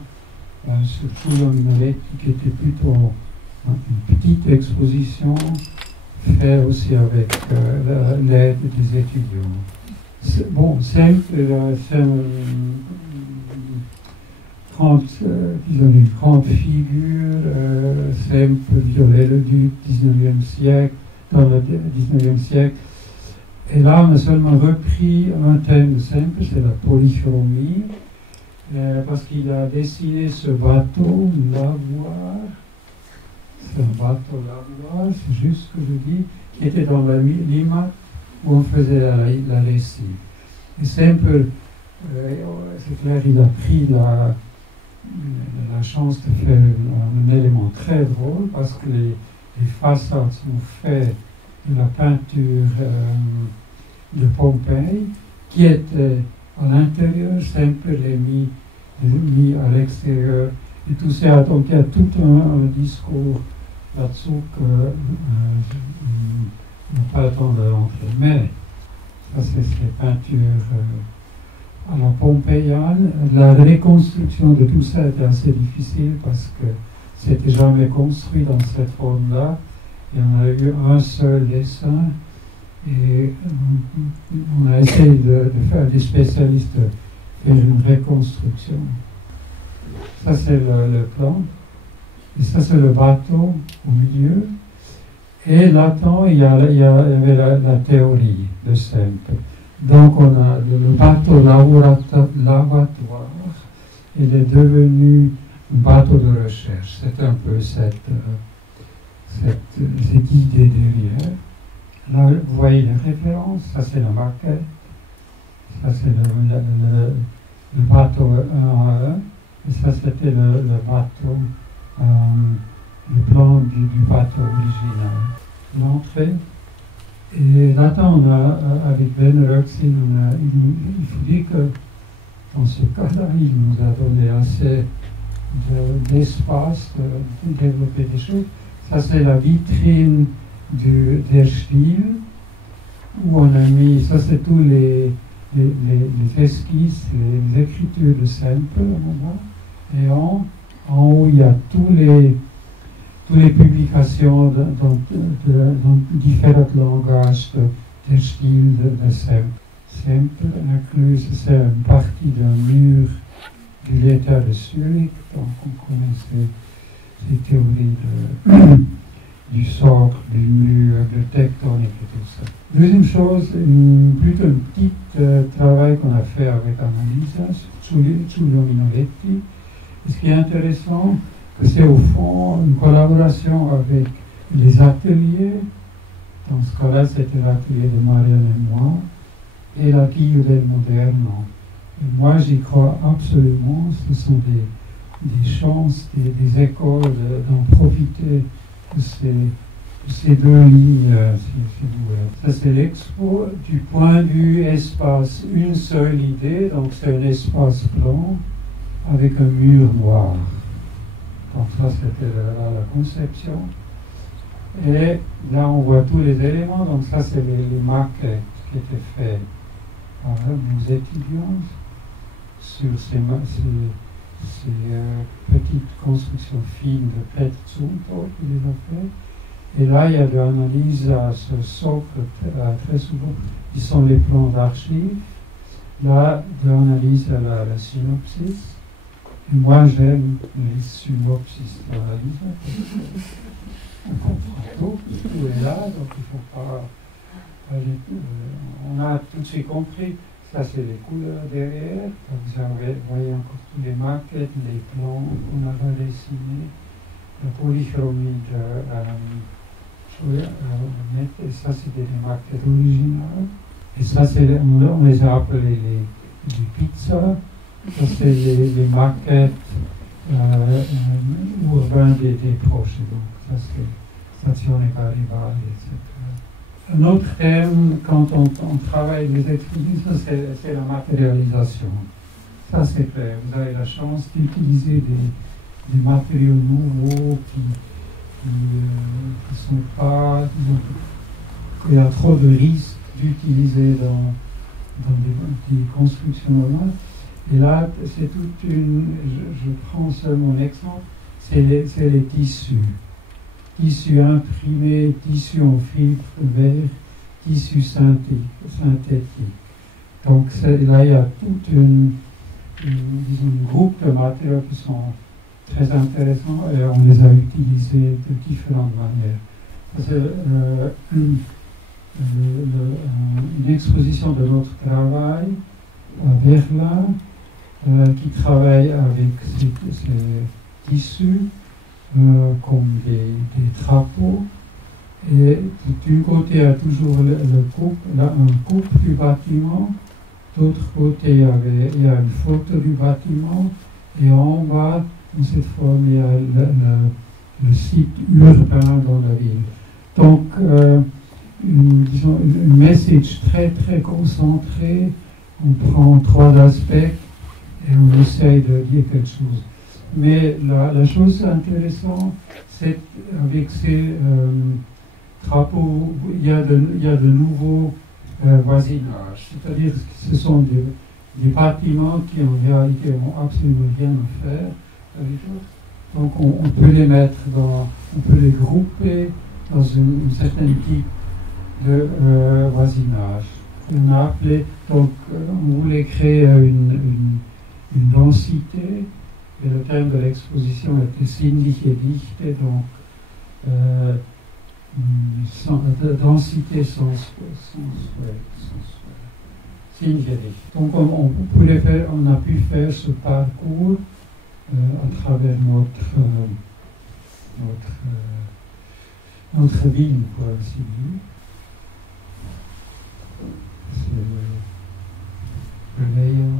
sur Giulio Mineretti, qui était plutôt une petite exposition, faite aussi avec l'aide des étudiants. Bon, c'est une grande figure, Semper, Viollet-le-Duc, 19e siècle, dans le 19e siècle. Et là, on a seulement repris un thème de Semper, c'est la polychromie, parce qu'il a dessiné ce bateau, l'avoir. C'est un bateau lavoir, c'est juste ce que je dis, qui était dans la Lima où on faisait la lessive. Et Semper, c'est clair, il a pris la chance de faire un élément très drôle parce que les façades sont faites de la peinture de Pompéi qui était à l'intérieur, Semper l'est mis à l'extérieur. Et tout ça, donc il y a tout un discours là-dessous que je n'ai pas le temps de rentrer. Mais ça, c'est ces peintures à la pompéienne. La reconstruction de tout ça était assez difficile parce que c'était jamais construit dans cette forme-là. Et on a eu un seul dessin Et on a essayé de faire des spécialistes faire une reconstruction. Ça c'est le plan. Et ça c'est le bateau au milieu. Et là-dedans, il y avait la théorie de Sempe. Donc on a le bateau lavatoire, il est devenu un bateau de recherche. C'est un peu cette idée derrière. Là, vous voyez les références, ça c'est la maquette, ça c'est le bateau 1 à 1, et ça c'était le bateau, le plan du bateau original. L'entrée. Et là-dedans, avec Ben Ruxin, il faut dire que dans ce cas-là, il nous a donné assez d'espace de développer des choses. Ça, c'est la vitrine der Stil, où on a mis, ça c'est tous les esquisses, les écritures de Sempe, et en haut, il y a tous les publications dans différents langages de style de Sempe. Sempe inclus, c'est une partie d'un mur de l'État de Zurich, donc on connaît ces théories du socle, du mur, de tectonique et tout ça. Deuxième chose, plutôt un petit travail qu'on a fait avec Annalisa, Giulio Minoletti. Et ce qui est intéressant, c'est au fond une collaboration avec les ateliers. Dans ce cas-là, c'était l'atelier de Marianne et moi, et l'atelier del Moderno. Et moi, j'y crois absolument. Ce sont des chances, des écoles d'en profiter de ces deux lignes. Ça, c'est l'expo du point de vue espace. Une seule idée, donc c'est un espace blanc avec un mur noir. Donc ça, c'était la conception. Et là, on voit tous les éléments. Donc ça, c'est les maquettes qui étaient faites par nos étudiants sur ces petites constructions fines de Peter Zumthor qui les a fait. Et là, il y a de l'analyse à ce socle très souvent, qui sont les plans d'archives. Là, de l'analyse à la synopsis. Et moi, j'aime les synopsis d'analyse. On comprend tout est là, donc il ne faut pas aller. On a tout de suite compris. Ça, c'est les couleurs derrière. Donc, vous voyez encore tous les maquettes, les plans qu'on a dessinés, la polychromie et ça, c'était des maquettes originales. Et ça, on les a appelés les pizzas. Ça, c'est les maquettes urbaines des proches. Donc, ça, c'est Stazione Garibaldi, etc. Un autre thème, quand on travaille les expositions, c'est la matérialisation. Ça, c'est clair. Vous avez la chance d'utiliser des matériaux nouveaux qui ne sont pas... Il y a trop de risques d'utiliser dans des constructions normales. Et là, c'est toute une... Je prends seulement un exemple, c'est les tissus. Tissus imprimés, tissus en fibre vert, tissus synthétiques. Donc là, il y a toute une groupe de matériaux qui sont très intéressants et on les a utilisés de différentes manières. C'est une exposition de notre travail à Berlin qui travaille avec ces tissus. Comme des drapeaux, et d'un côté il y a toujours un coupe du bâtiment, d'autre côté il y a une photo du bâtiment, et en bas, dans cette forme, il y a le site urbain dans la ville. Donc, une message très très concentrée, on prend 3 aspects et on essaye de dire quelque chose. Mais la chose intéressante, c'est avec ces drapeaux, il y a de nouveaux voisinages. C'est-à-dire que ce sont des bâtiments qui en réalité n'ont absolument rien à faire avec eux. Donc on peut les mettre on peut les grouper dans une certaine type de voisinage. On a appelé, donc on voulait créer une densité, et le terme de l'exposition était sinnliche Dichte, donc densité sensuelle. Sinnliche Dichte. Donc on a pu faire ce parcours à travers notre ville, pour ainsi dire. C'est le meilleur.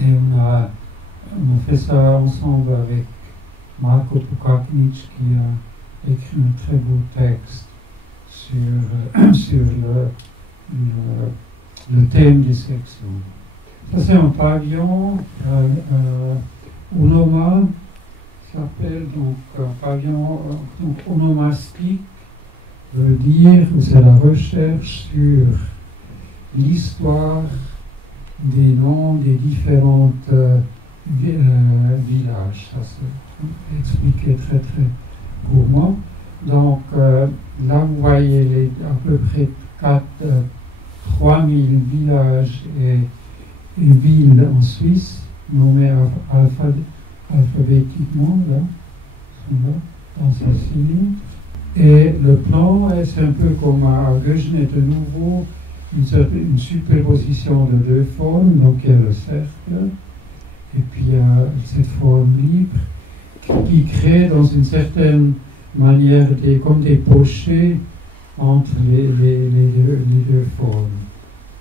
Et on a fait ça ensemble avec Marko Pukaknic, qui a écrit un très beau texte sur le thème des sections. Ça, c'est un pavillon Onoma, s'appelle donc un pavillon onomastique, veut dire que c'est la recherche sur l'histoire des noms des différentes villages. Ça c'est expliqué très très courtement. Donc là vous voyez à peu près 3000 villages et villes en Suisse, nommés alphabétiquement, là, dans ce signe. Et le plan, c'est un peu comme à Göžne de nouveau, une superposition de deux formes, donc il y a le cercle, et puis il y a cette forme libre, qui crée dans une certaine manière comme des pochets entre les deux formes.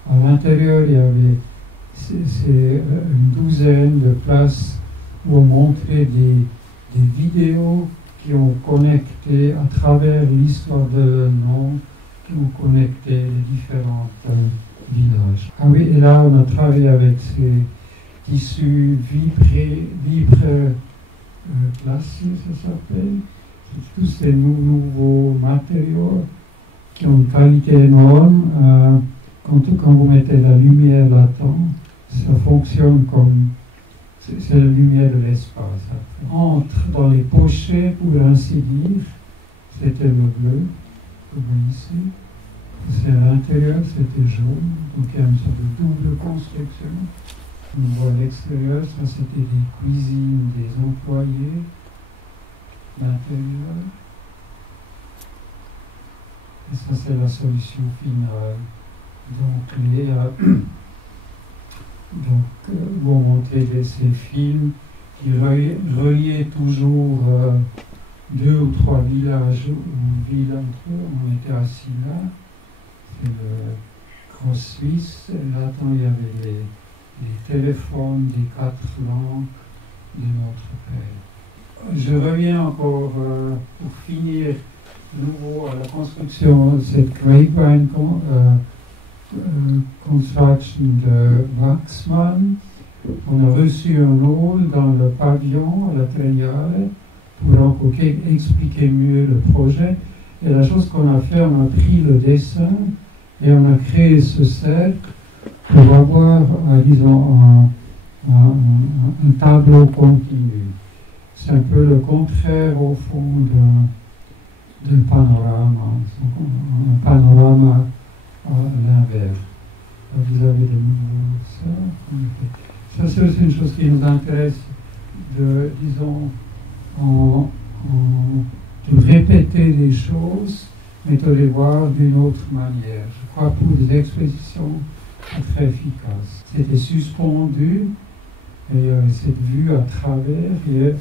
À l'intérieur, il y avait une douzaine de places où on montrait des vidéos qui ont connecté à travers l'histoire de nom, qui ont connecté les différents villages. Ah oui, et là on a travaillé avec ces tissus vibre glacier, ça s'appelle. C'est tous ces nouveaux matériaux qui ont une qualité énorme. Quand vous mettez la lumière là-dedans, ça fonctionne comme... C'est la lumière de l'espace. Entre dans les pochets, pour ainsi dire, c'était le bleu, comme ici. C'est à l'intérieur, c'était jaune. Donc il y a une sorte de double construction. On voit à l'extérieur, ça c'était des cuisines des employés. L'intérieur. Et ça c'est la solution finale. Donc, vous montrez ces films qui reliaient toujours 2 ou 3 villages ou villes entre eux. On était assis là, c'est le Cross Suisse. Là-dedans, il y avait les téléphones des 4 langues de notre père. Je reviens encore pour finir de nouveau à la construction de cette grapevine construction de Waxman. On a reçu un hall dans le pavillon à la Triennale pour encore expliquer mieux le projet. Et la chose qu'on a fait, on a pris le dessin et on a créé ce cercle pour avoir, disons, un tableau continu. C'est un peu le contraire, au fond, d'un panorama. Un panorama à l'inverse. Vous avez de nouveau ça. Ça, c'est aussi une chose qui nous intéresse, disons, de répéter les choses, mais de les voir d'une autre manière. Je crois que pour des expositions, c'est très efficace. C'était suspendu, et il y avait cette vue à travers, et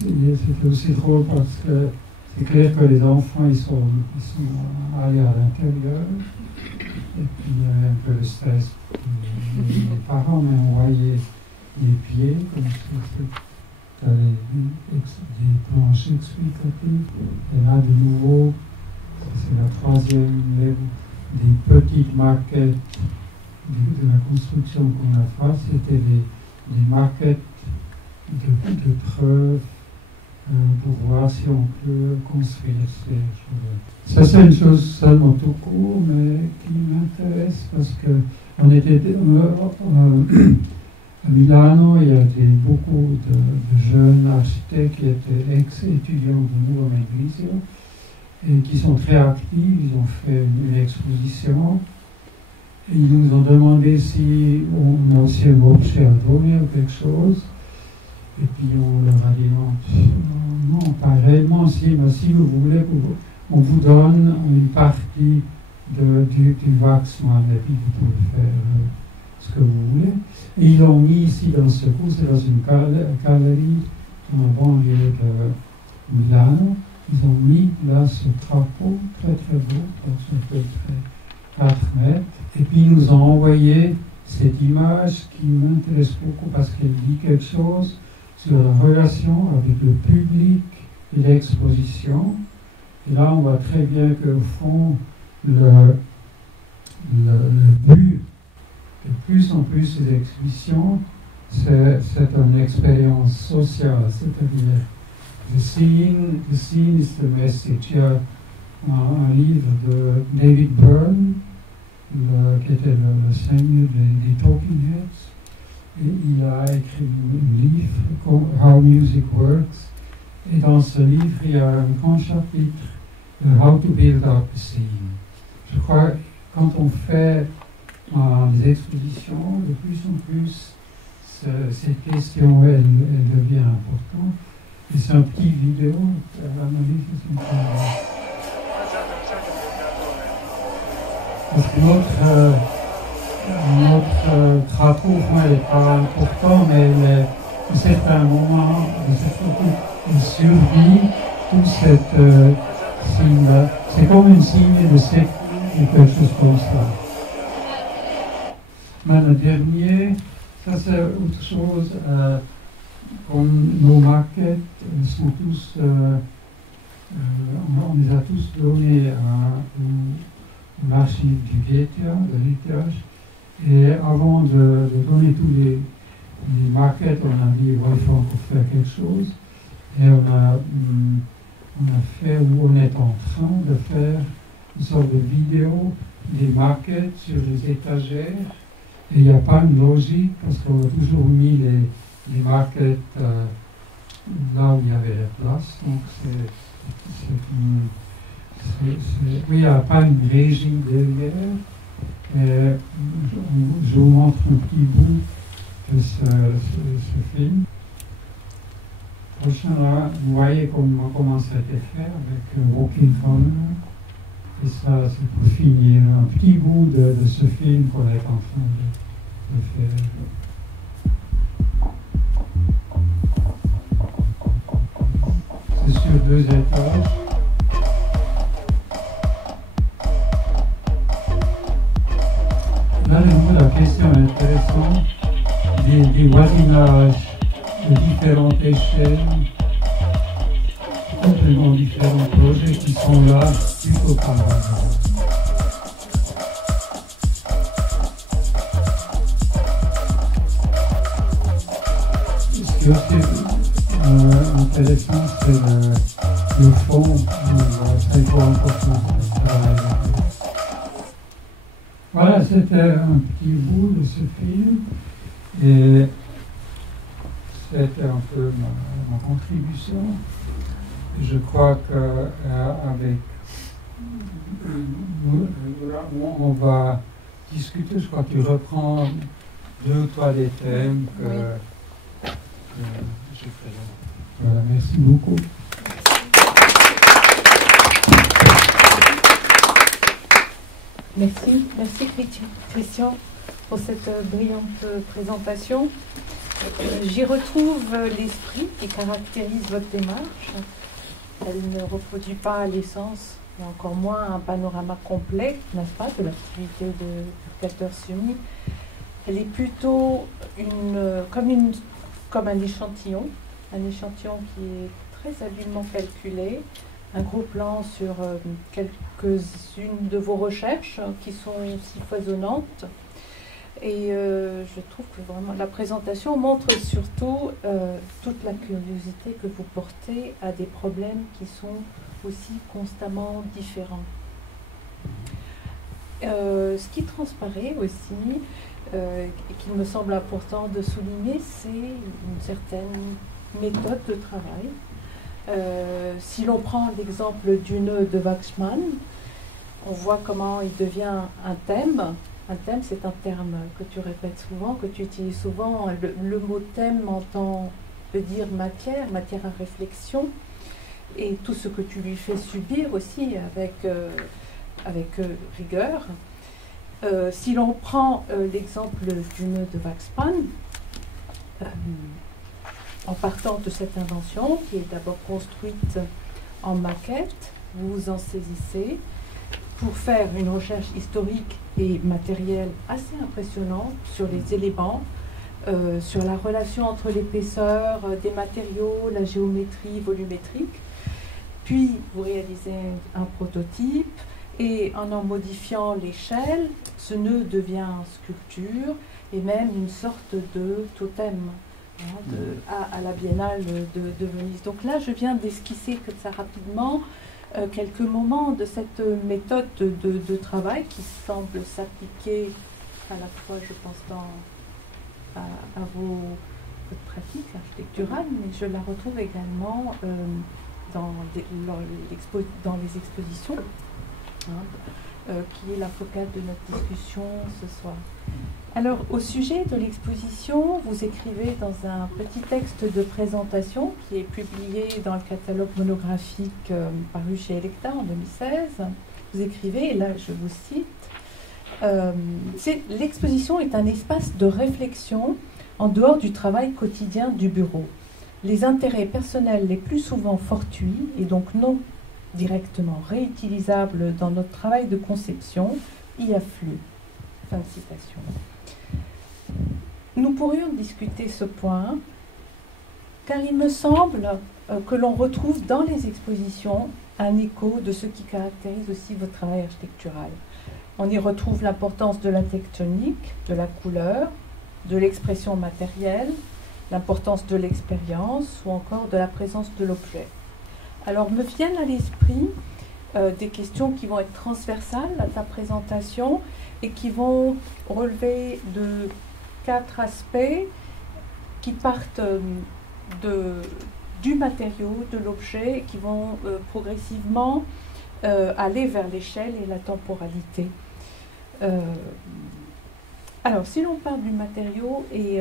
c'était aussi drôle parce que c'est clair que les enfants, ils sont allés à l'intérieur, et puis il y avait un peu de stress. Les parents m'envoyaient les pieds, comme ça, des planches explicatives. Et là, de nouveau, c'est la 3e lèvre, des petites maquettes de la construction qu'on a fait. C'était des maquettes de preuves pour voir si on peut construire ces choses. Ça, c'est une chose seulement tout court, mais qui m'intéresse parce que on était à Milano, il y a beaucoup de jeunes architectes qui étaient ex-étudiants de Nuovo Mendrisio, et qui sont très actifs. Ils ont fait une exposition. Et ils nous ont demandé si on a aussi un objet à donner ou quelque chose. Et puis on leur a dit non, pas réellement. Si vous voulez, on vous donne une partie du Waxman et puis vous pouvez faire ce que vous voulez. Et ils l'ont mis ici dans ce cours, c'est dans une galerie dans la banlieue de Milano. Ils ont mis là ce drapeau très très beau, ça fait 4 mètres. Et puis ils nous ont envoyé cette image qui m'intéresse beaucoup parce qu'elle dit quelque chose sur la relation avec le public et l'exposition. Et là, on voit très bien qu'au fond, le but de plus en plus des exhibitions, c'est une expérience sociale, c'est-à-dire the scene is the message. Il y a un livre de David Byrne, qui était le seigneur des Talking Heads, et il a écrit un livre, How Music Works, et dans ce livre, il y a un grand chapitre de How to Build Up a Scene. Je crois que quand on fait des expositions, de plus en plus, cette question, elle devient importante. Et c'est un petit vidéo, parce que notre drapeau n'est pas important, mais à certains moments, il survit tout cette signe-là. C'est comme une signe de sécurité ou quelque chose comme ça. Mais le dernier, ça c'est autre chose. Comme nos maquettes sont tous, on les a tous données à l'archive du VTA, de l'ITH. Et avant de donner tous les maquettes, on a dit il faut encore faire quelque chose. Et on a fait, ou on est en train de faire une sorte de vidéo des maquettes sur les étagères. Et il n'y a pas une logique parce qu'on a toujours mis les maquettes là où il y avait la place. Donc oui, il n'y a pas une régie derrière. Et je vous montre un petit bout de ce film. Prochain là, vous voyez comment ça a été fait avec Walking Corner. Et ça, c'est pour finir un petit bout de ce film qu'on est en train de faire. C'est sur 2 étages. Là, la question intéressante des voisinages de différentes échelles, complètement différents projets qui sont là plutôt par hasard. Ce qui est aussi intéressant, c'est le fond, c'est très important. Voilà, c'était un petit bout de ce film et c'était un peu ma contribution. Je crois qu'avec on va discuter, je crois que tu reprends 2 ou 3 des thèmes que je ferai. Voilà, merci beaucoup. Merci Christian pour cette brillante présentation. J'y retrouve l'esprit qui caractérise votre démarche. Elle ne reproduit pas l'essence et encore moins un panorama complet, n'est-ce pas, de l'activité de Purgateur Sumi. Elle est plutôt comme un échantillon qui est très habilement calculé. Un gros plan sur quelques-unes de vos recherches qui sont si foisonnantes. Et je trouve que vraiment la présentation montre surtout toute la curiosité que vous portez à des problèmes qui sont aussi constamment différents. Ce qui transparaît aussi, et qu'il me semble important de souligner, c'est une certaine méthode de travail Si l'on prend l'exemple du nœud de Waxman, on voit comment il devient un thème. Un thème, c'est un terme que tu répètes souvent, que tu utilises souvent. Le mot thème veut dire matière à réflexion, et tout ce que tu lui fais subir aussi avec rigueur. Si l'on prend l'exemple du nœud de Waxman, en partant de cette invention qui est d'abord construite en maquette, vous vous en saisissez pour faire une recherche historique et matérielle assez impressionnante sur les éléments, sur la relation entre l'épaisseur des matériaux, la géométrie volumétrique. Puis vous réalisez un prototype et en modifiant l'échelle, ce nœud devient sculpture et même une sorte de totem à la Biennale de Venise. Donc là, je viens d'esquisser comme ça rapidement quelques moments de cette méthode de travail qui semble s'appliquer à la fois, je pense, à votre pratique architecturale, mais je la retrouve également dans les expositions, qui est la focale de notre discussion ce soir. Alors, au sujet de l'exposition, vous écrivez dans un petit texte de présentation qui est publié dans le catalogue monographique paru chez Electa en 2016. Vous écrivez, et là je vous cite, l'exposition est un espace de réflexion en dehors du travail quotidien du bureau. Les intérêts personnels les plus souvent fortuits et donc non directement réutilisables dans notre travail de conception y affluent. Fin de citation. Nous pourrions discuter ce point, car il me semble que l'on retrouve dans les expositions un écho de ce qui caractérise aussi votre travail architectural. On y retrouve l'importance de la tectonique, de la couleur, de l'expression matérielle, l'importance de l'expérience ou encore de la présence de l'objet. Alors me viennent à l'esprit des questions qui vont être transversales à ta présentation et qui vont relever de 4 aspects qui partent du matériau, de l'objet, et qui vont progressivement aller vers l'échelle et la temporalité. Alors, si l'on parle du matériau et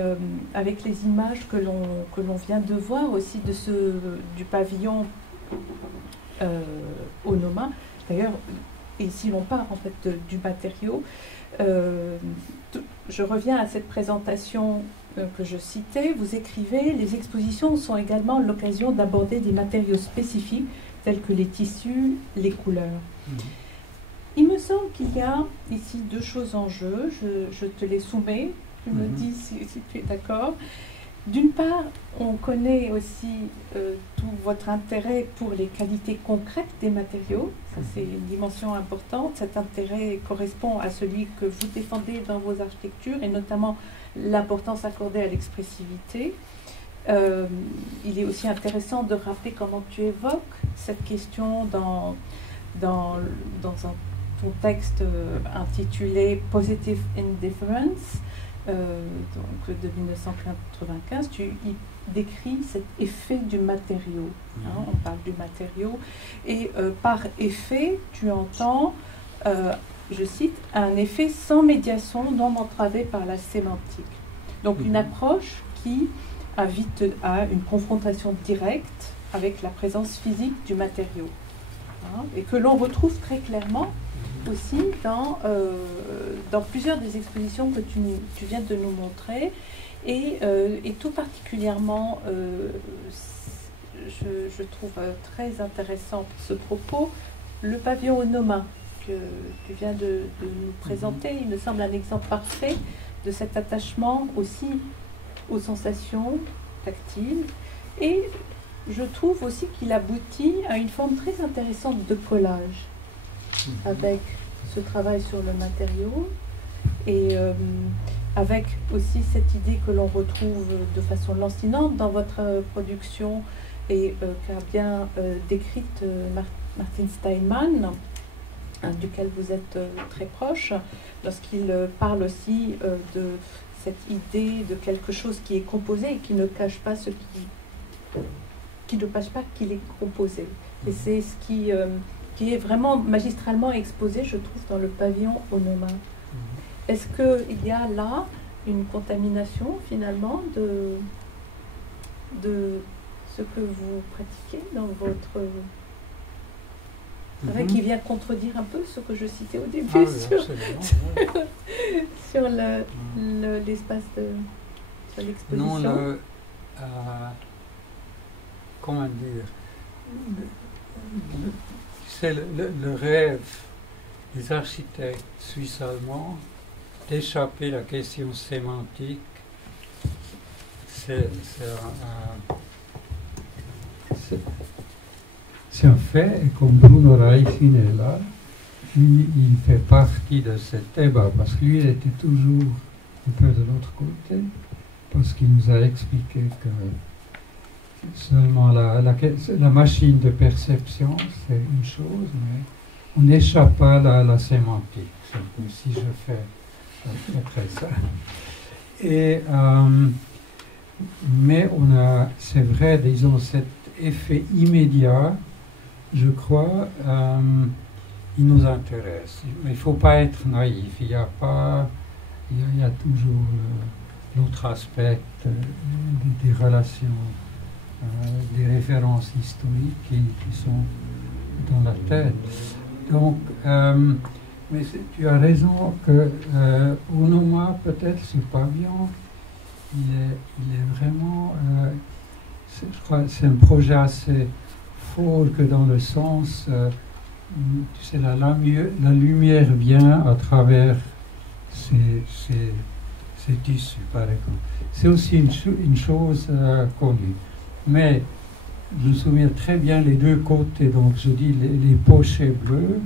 avec les images que l'on vient de voir aussi du pavillon Onoma, d'ailleurs, et si l'on parle en fait du matériau, je reviens à cette présentation que je citais. Vous écrivez: les expositions sont également l'occasion d'aborder des matériaux spécifiques tels que les tissus, les couleurs. Il me semble qu'il y a ici 2 choses en jeu. Je te les soumets. Tu me dis si tu es d'accord. D'une part, on connaît aussi tout votre intérêt pour les qualités concrètes des matériaux. Ça, c'est une dimension importante. Cet intérêt correspond à celui que vous défendez dans vos architectures et notamment l'importance accordée à l'expressivité. Il est aussi intéressant de rappeler comment tu évoques cette question dans ton texte intitulé Positive Indifference, donc de 1995, tu y décris cet effet du matériau. On parle du matériau. Et par effet, tu entends, je cite, un effet sans médiation non entravé par la sémantique. Donc une approche qui invite à une confrontation directe avec la présence physique du matériau. Et que l'on retrouve très clairement aussi dans plusieurs des expositions que tu viens de nous montrer, et tout particulièrement, je trouve très intéressant ce propos, le pavillon Onoma que tu viens de nous présenter. Il me semble un exemple parfait de cet attachement aussi aux sensations tactiles, et je trouve aussi qu'il aboutit à une forme très intéressante de collage avec ce travail sur le matériau et avec aussi cette idée que l'on retrouve de façon lancinante dans votre production et qu'a bien décrite Martin Steinmann, duquel vous êtes très proche, lorsqu'il parle aussi de cette idée de quelque chose qui est composé et qui ne cache pas ce qui qui ne cache pas qu'il est composé. Et c'est ce qui est vraiment magistralement exposé, je trouve, dans le pavillon Onoma. Est-ce qu'il y a là une contamination, finalement, de ce que vous pratiquez dans votre... C'est vrai qu'il vient contredire un peu ce que je citais au début sur l'espace sur l'exposition. Non, comment dire, c'est le rêve des architectes suisses-allemands d'échapper à la question sémantique. C'est un fait, et comme Bruno Reichen est là, il fait partie de ce débat, parce que lui, il était toujours un peu de l'autre côté, parce qu'il nous a expliqué que seulement la machine de perception, c'est une chose, mais on n'échappe pas à la sémantique. Si je fais très ça. Et, mais c'est vrai, disons, cet effet immédiat, je crois, il nous intéresse. Mais il ne faut pas être naïf. Il y a toujours l'autre aspect des relations, des références historiques qui sont dans la tête. Donc, mais tu as raison que Onoma, peut-être ce pavillon, il est vraiment, je crois, c'est un projet assez fort que dans le sens, tu sais, la lumière vient à travers ces tissus, par exemple. C'est aussi une chose connue. Mais je me souviens très bien les deux côtés, donc je dis les pochets bleus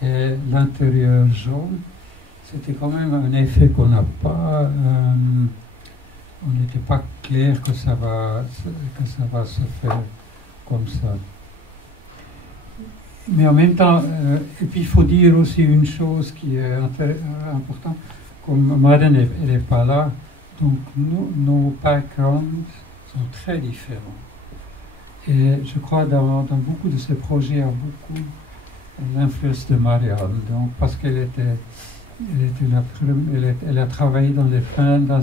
et l'intérieur jaune. C'était quand même un effet qu'on n'a pas... on n'était pas clair que ça va se faire comme ça. Mais en même temps, et puis il faut dire aussi une chose qui est importante, comme Maren elle n'est pas là, donc nos backgrounds sont très différents. Et je crois dans beaucoup de ces projets, il y a beaucoup l'influence de Marianne, donc parce qu'elle a travaillé dans les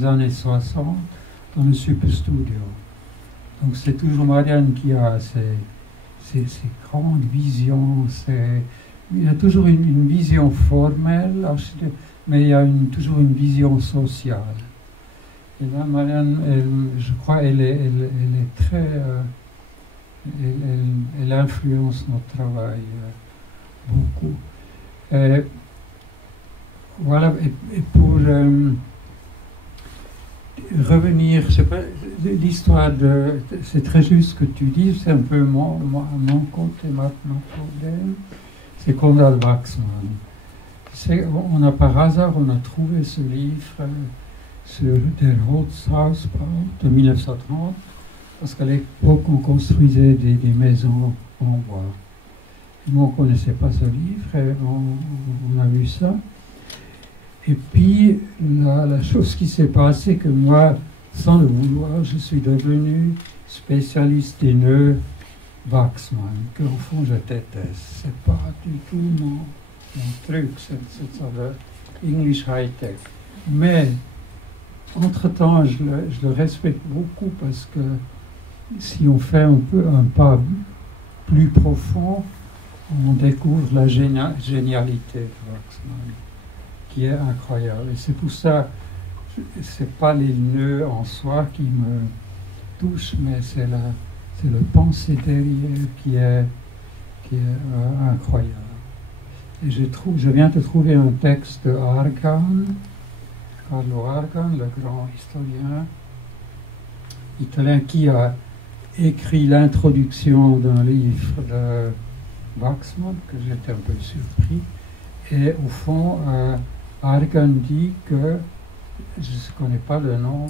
années 60 dans le Super Studio. Donc c'est toujours Marianne qui a ces grandes visions. Il y a toujours une vision formelle, mais il y a toujours une vision sociale. Et là, Marianne, je crois, elle est très... elle influence notre travail beaucoup. Voilà, et pour revenir, l'histoire c'est très juste ce que tu dis, c'est un peu mon côté, mon problème, c'est Konrad Waxman. Par hasard, on a trouvé ce livre sur Der Holzhausbau de 1930, parce qu'à l'époque, on construisait des maisons en bois. Et moi, on ne connaissait pas ce livre, et on a vu ça. Et puis, la chose qui s'est passée, que moi, sans le vouloir, je suis devenu spécialiste des nœuds Waxman, qu'au fond, je déteste. C'est pas du tout mon truc, c'est English high-tech. Mais, entre-temps, je le respecte beaucoup parce que si on fait un pas plus profond, on découvre la génialité de Waxman, qui est incroyable. Et c'est pour ça, c'est pas les nœuds en soi qui me touchent, mais c'est le pensée derrière qui est incroyable. Et je viens de trouver un texte de Argan, Carlo Argan, le grand historien italien, qui a écrit l'introduction d'un livre de Waxman, que j'étais un peu surpris. Et au fond, Argan dit que, je ne connais pas le nom,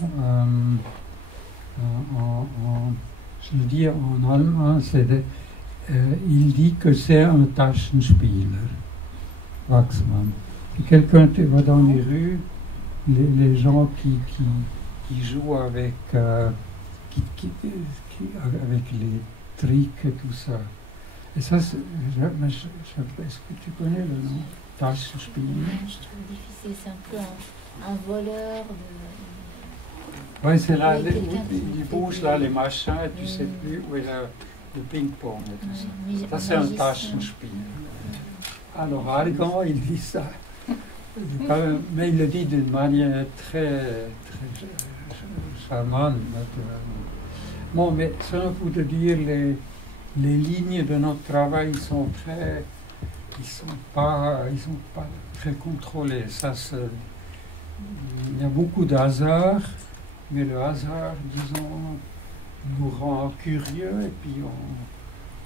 je le dis en allemand, il dit que c'est un Taschenspieler, Waxman. Et quelqu'un va dans les rues, les gens qui jouent avec, avec les triques et tout ça. Et ça, est-ce que tu connais le nom? Taschenspiel. Je trouve difficile, c'est un peu un voleur de... Oui, c'est là, Oui, il bouge là les machins, et tu ne sais plus où est le ping-pong et tout ça. Ça, c'est un Taschenspiel. Alors, Argan, il dit ça. Mais il le dit d'une manière très, très charmante, naturellement. Bon, mais seulement pour te dire, les lignes de notre travail sont pas très contrôlées. Il y a beaucoup d'hasard, mais le hasard, disons, nous rend curieux et puis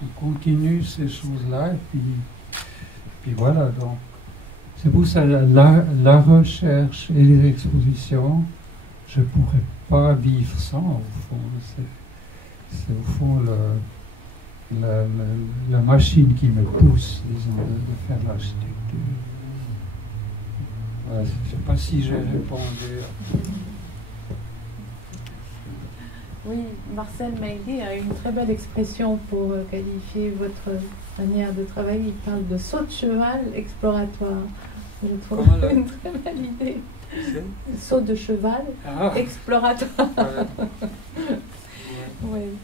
on continue ces choses-là et puis voilà. Donc, c'est pour ça la recherche et les expositions, je ne pourrais pas vivre sans, au fond. C'est au fond la machine qui me pousse, disons, de faire l'architecture. Voilà, je ne sais pas si j'ai répondu. Oui, Marcel Mailly a une très belle expression pour qualifier votre manière de travailler. Il parle de saut de cheval exploratoire. Je trouve une très belle idée. Saut de cheval exploratoire. Oui.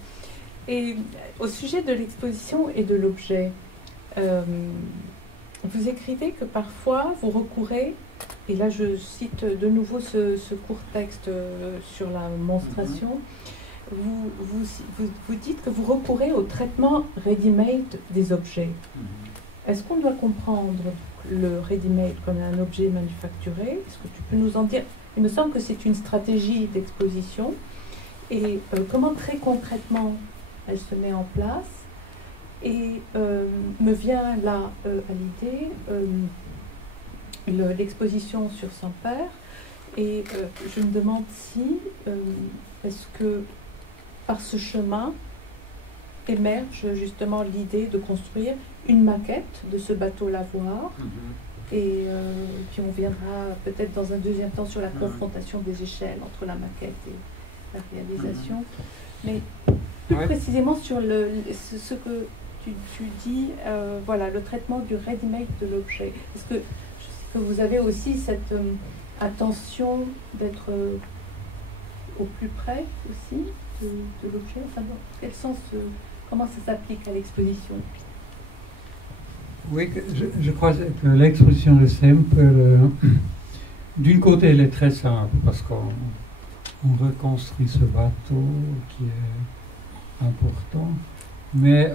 Et au sujet de l'exposition et de l'objet, vous écrivez que parfois vous recourez, et là je cite de nouveau ce court texte sur la monstration, vous dites que vous recourez au traitement ready-made des objets. Est-ce qu'on doit comprendre le ready-made comme un objet manufacturé? Est-ce que tu peux nous en dire? Il me semble que c'est une stratégie d'exposition. Et comment très concrètement elle se met en place? Et me vient là à l'idée l'exposition sur Saint-Père. Et je me demande si, est-ce que par ce chemin émerge justement l'idée de construire une maquette de ce bateau lavoir. Et puis on viendra peut-être dans un deuxième temps sur la confrontation des échelles entre la maquette et la réalisation. Mais plus précisément sur ce que tu dis, voilà, le traitement du ready-made de l'objet. Est-ce que je sais que vous avez aussi cette attention d'être au plus près aussi de l'objet? Enfin, dans quel sens, comment ça s'applique à l'exposition? Oui, je crois que l'exposition de Semper, d'une côté, elle est très simple parce qu'on reconstruit ce bateau qui est important, mais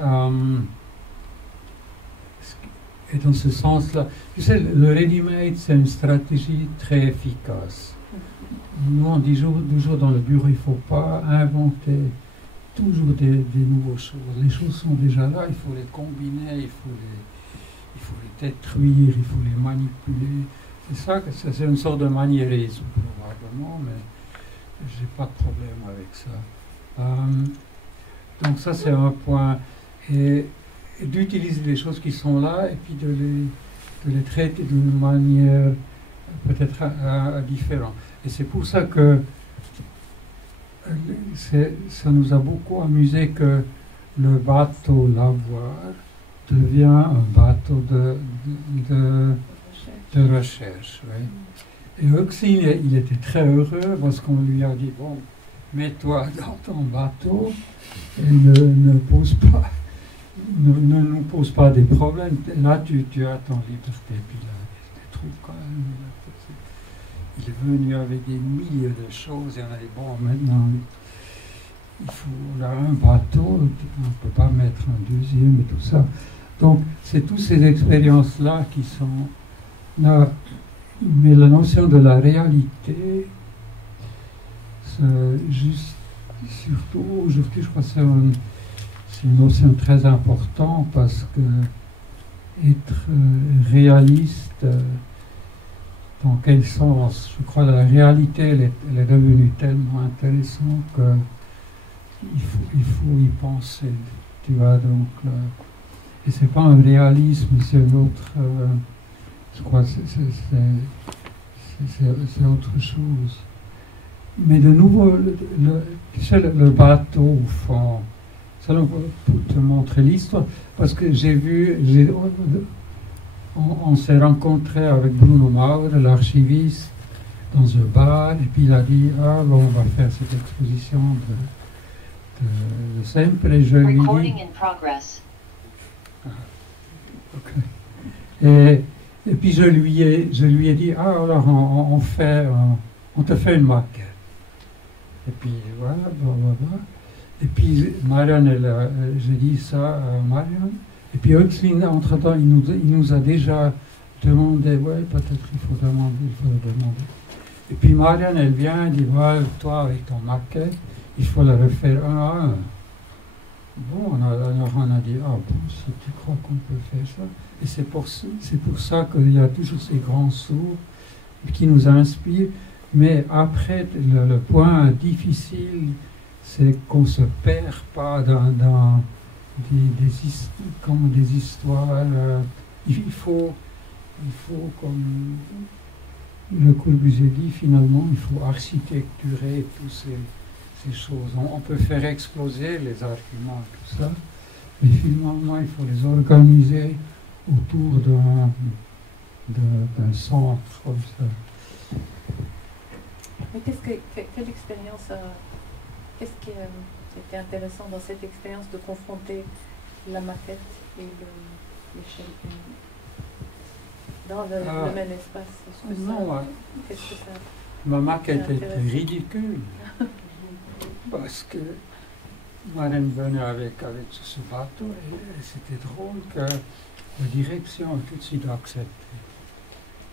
et dans ce sens-là, tu sais, le ready-made, c'est une stratégie très efficace. Nous, on dit toujours dans le bureau, il ne faut pas inventer toujours des nouvelles choses. Les choses sont déjà là, il faut les combiner, il faut les détruire, il faut les manipuler. C'est ça, c'est une sorte de maniérisme, probablement, mais j'ai pas de problème avec ça. Donc ça, c'est un point. Et d'utiliser les choses qui sont là et puis de les traiter d'une manière peut-être différente. Et c'est pour ça que ça nous a beaucoup amusé que le bateau lavoir devient un bateau de recherche. Oui. Et Euxine, il était très heureux parce qu'on lui a dit, bon, mets-toi dans ton bateau et ne nous pose pas des problèmes. Là, tu as ton liberté. Puis là, des trucs quand même. Il est venu avec des milliers de choses et on a dit, bon, maintenant, il faut là un bateau, on ne peut pas mettre un deuxième et tout ça. Donc, c'est toutes ces expériences-là qui sont là. Mais la notion de la réalité, surtout aujourd'hui, je crois que c'est une notion très importante parce que être réaliste, dans quel sens? Je crois que la réalité, elle est devenue tellement intéressante qu'il faut y penser. Tu vois, donc, et c'est pas un réalisme, c'est une autre. Je crois que c'est autre chose. Mais de nouveau, le bateau au fond, ça pour te montrer l'histoire, parce que on s'est rencontré avec Bruno Maurer, l'archiviste, dans un bar, et puis il a dit, ah, bon, on va faire cette exposition de Sempre, et je lui ai dit... Et puis je lui ai dit, ah, alors on te fait une maquette. Et puis voilà, blablabla. Et puis Marianne, j'ai dit ça à Marianne. Et puis Oxlin, entre-temps, il nous a déjà demandé, ouais, peut-être il faut demander. Et puis Marianne, elle vient, elle dit, voilà, toi avec ton maquette, il faut le refaire un à un. Bon, alors on a dit, ah bon, si tu crois qu'on peut faire ça. Et c'est pour ça qu'il y a toujours ces grands sourds qui nous inspirent. Mais après, le point difficile, c'est qu'on ne se perd pas dans des histoires. Il faut, comme Le Corbusier dit, finalement, il faut architecturer toutes ces choses. On peut faire exploser les arguments, tout ça, mais finalement, il faut les organiser autour d'un centre comme ça. Mais quelle expérience, qu'est-ce qui était intéressant dans cette expérience de confronter la maquette et l'échelle dans le même espace? Qu'est-ce que ça ma maquette était ridicule parce que Marianne venait avec ce bateau et c'était drôle que la direction a tout de suite accepté.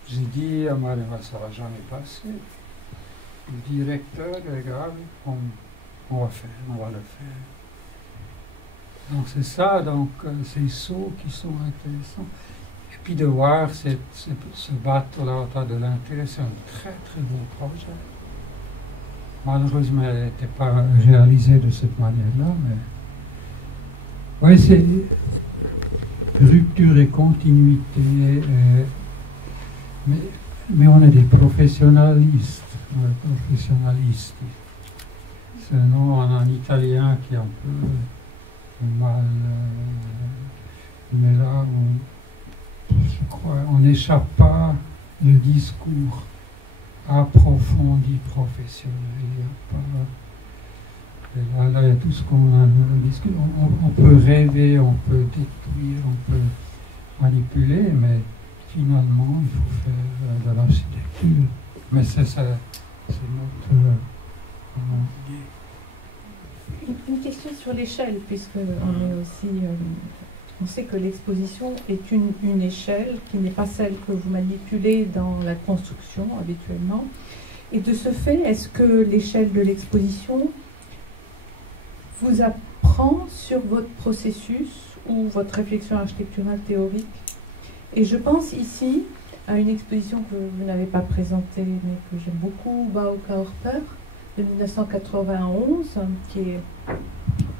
J'ai dit à Marianne, ça ne va jamais passer. Le directeur, regarde, on va le faire. Donc c'est ça, ces sauts qui sont intéressants. Et puis de voir ce bateau-là de l'intérieur, c'est un très très beau projet. Malheureusement, elle n'était pas réalisée de cette manière-là, mais oui, c'est rupture et continuité. Mais on est des professionnalistes. C'est un nom en italien qui est un peu mal. Mais là, je crois, on n'échappe pas le discours approfondi professionnel. Là, il y a tout ce qu'on a discuté. On peut rêver, on peut détruire, on peut manipuler, mais finalement, il faut faire de l'architecture. Mais c'est ça. C'est notre idée. Une question sur l'échelle, puisque on sait que l'exposition est une échelle qui n'est pas celle que vous manipulez dans la construction habituellement. Et de ce fait, est-ce que l'échelle de l'exposition vous apprend sur votre processus ou votre réflexion architecturale théorique? Et je pense ici à une exposition que vous n'avez pas présentée, mais que j'aime beaucoup, Baukaörper, de 1991, qui est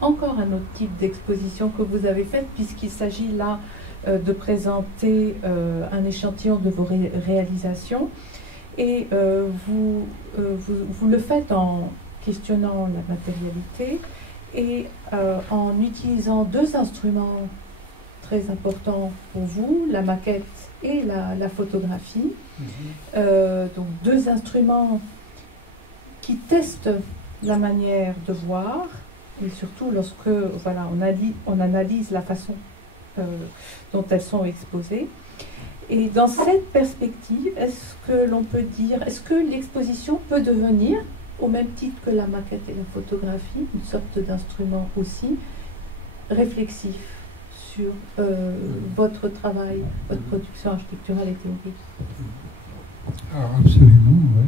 encore un autre type d'exposition que vous avez faite, puisqu'il s'agit là de présenter un échantillon de vos réalisations. Et vous le faites en questionnant la matérialité et en utilisant deux instruments très importants pour vous, la maquette et la photographie. Donc deux instruments qui testent la manière de voir, et surtout lorsque on analyse la façon dont elles sont exposées. Et dans cette perspective, est-ce que l'on peut dire, est-ce que l'exposition peut devenir, au même titre que la maquette et la photographie, une sorte d'instrument aussi réflexif sur votre travail, votre production architecturale et théorique? Alors, absolument, oui.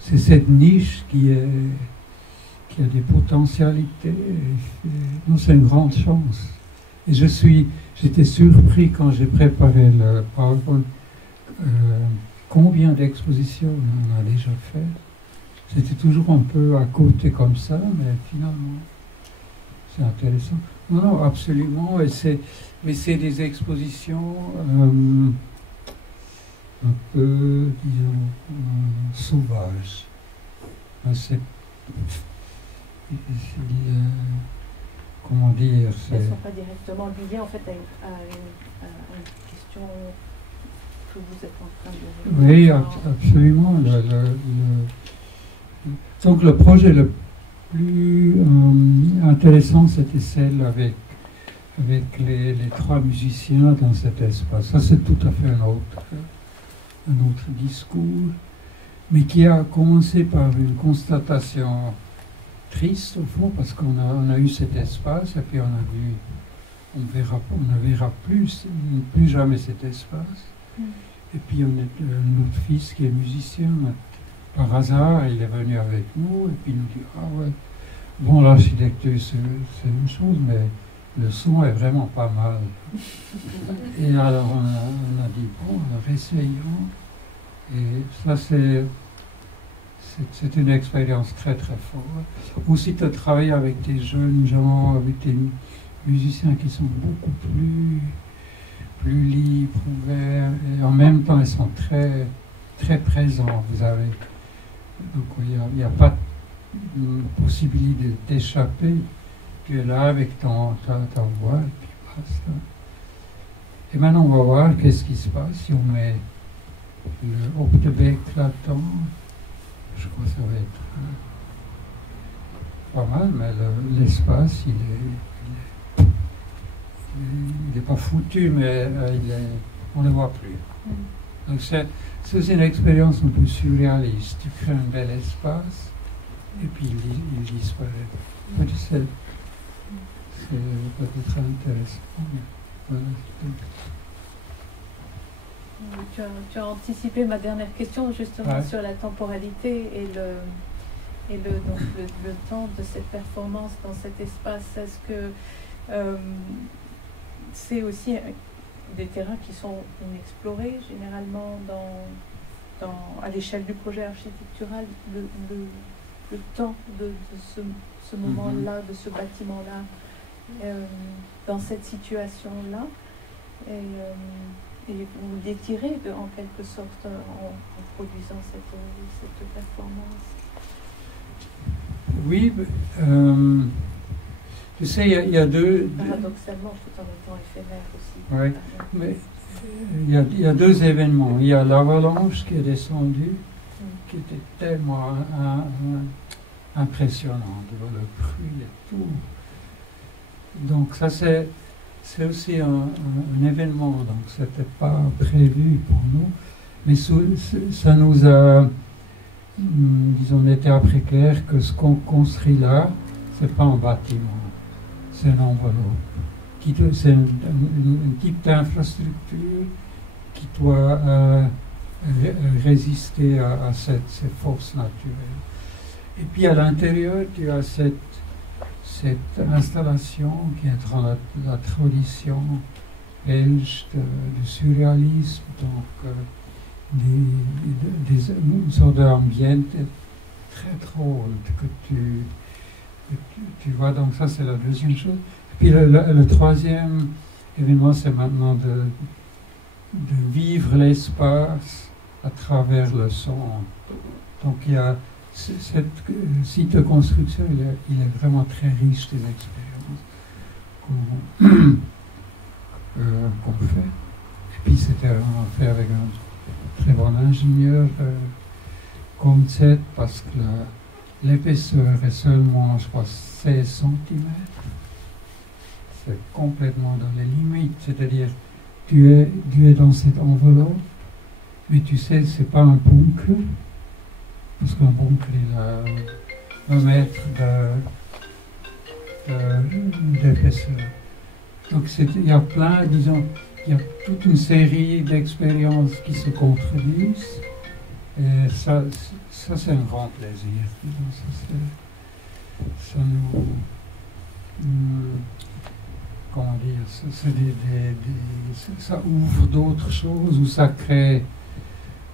C'est cette niche qui a des potentialités. Non, c'est une grande chance. Et j'étais surpris quand j'ai préparé le PowerPoint. Combien d'expositions on a déjà fait? C'était toujours un peu à côté comme ça, mais finalement, c'est intéressant. Non, absolument. Mais c'est des expositions un peu, disons, sauvage. Comment dire, elles ne sont pas directement liées en fait à une question que vous êtes en train de résoudre. Oui, absolument. Donc le projet le plus intéressant, c'était celle avec les 3 musiciens dans cet espace. Ça, c'est tout à fait un autre discours, mais qui a commencé par une constatation triste au fond, parce qu'on a eu cet espace et puis on ne verra plus jamais cet espace. Et puis on a notre fils qui est musicien, par hasard il est venu avec nous et puis il nous dit ah ouais, bon, l'architecture c'est une chose, mais le son est vraiment pas mal. Et alors on a dit bon, alors essayons. Et ça c'est une expérience très très forte. Aussi de travailler avec des jeunes gens, avec des musiciens qui sont beaucoup plus libres, ouverts, et en même temps ils sont très très présents. Vous avez donc il n'y a pas de possibilité d'échapper. Tu es là avec ta voix et puis basta. Et maintenant on va voir qu'est-ce qui se passe si on met le octave éclatant. Je crois que ça va être pas mal, mais l'espace, il est pas foutu, mais on ne le voit plus. Donc c'est une expérience un peu surréaliste. Tu crées un bel espace, et puis il disparaît. C'est peut-être intéressant. Voilà. Tu as anticipé ma dernière question justement sur la temporalité et le temps de cette performance dans cet espace. Est-ce que c'est aussi des terrains qui sont inexplorés généralement à l'échelle du projet architectural, le temps de ce moment-là, de ce bâtiment-là, dans cette situation-là, et vous l'étirez en quelque sorte en produisant cette performance. Oui, tu sais, il y a deux... Paradoxalement, tout en étant éphémère aussi. Oui, mais il y a 2 événements. Il y a l'avalanche qui est descendue, qui était tellement impressionnante, le bruit et tout. Donc ça c'est aussi un événement, donc c'était pas prévu pour nous, mais ça nous a, disons, été après clair que ce qu'on construit là, c'est pas un bâtiment, c'est une enveloppe, c'est un type d'infrastructure qui doit résister à ces forces naturelles. Et puis à l'intérieur, tu as cette installation qui est dans la tradition belge du surréalisme, donc une sorte d'ambiance très drôle que tu vois. Donc ça c'est la deuxième chose. Puis le troisième événement, c'est maintenant de vivre l'espace à travers le son. Donc il y a cette site de construction, il est vraiment très riche des expériences qu'on fait. Et puis c'était vraiment fait avec un très bon ingénieur comme cette, parce que l'épaisseur est seulement, je crois, 16 cm. C'est complètement dans les limites, c'est-à-dire tu es dans cette enveloppe, mais tu sais, c'est pas un bunker. Parce qu'un bunker, il a 1 mètre d'épaisseur. Donc il y a plein, disons, il y a toute une série d'expériences qui se contredisent. Et ça c'est un grand plaisir. Ça nous... comment dire, ça ouvre d'autres choses, ou ça crée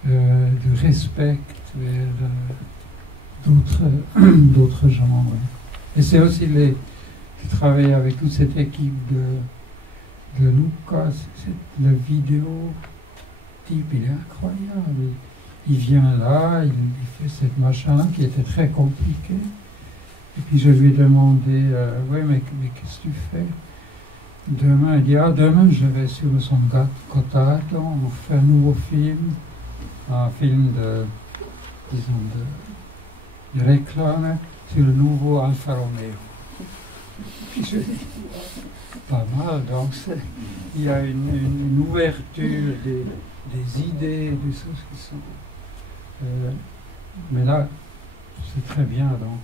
du respect vers d'autres genres. Et c'est aussi de travailler avec toute cette équipe de Lucas, la vidéo, type, il est incroyable. Il vient là, il fait cette machin qui était très compliqué. Et puis je lui ai demandé, oui, mais qu'est-ce que tu fais? Demain, il dit, demain je vais sur le Son Gotthard, on fait un nouveau film, un film de réclame sur le nouveau Alfa Romeo. Puis je dis, pas mal, donc il y a une ouverture des idées, des choses qui sont... mais là, c'est très bien, donc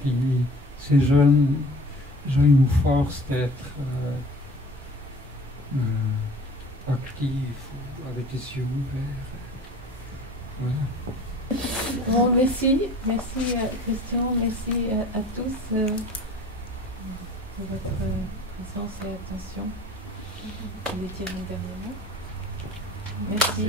ces jeunes nous forcent d'être actifs, avec les yeux ouverts. Voilà. Bon, merci Christian, merci à tous pour votre présence et attention. Vous étiez un dernier mot. Merci.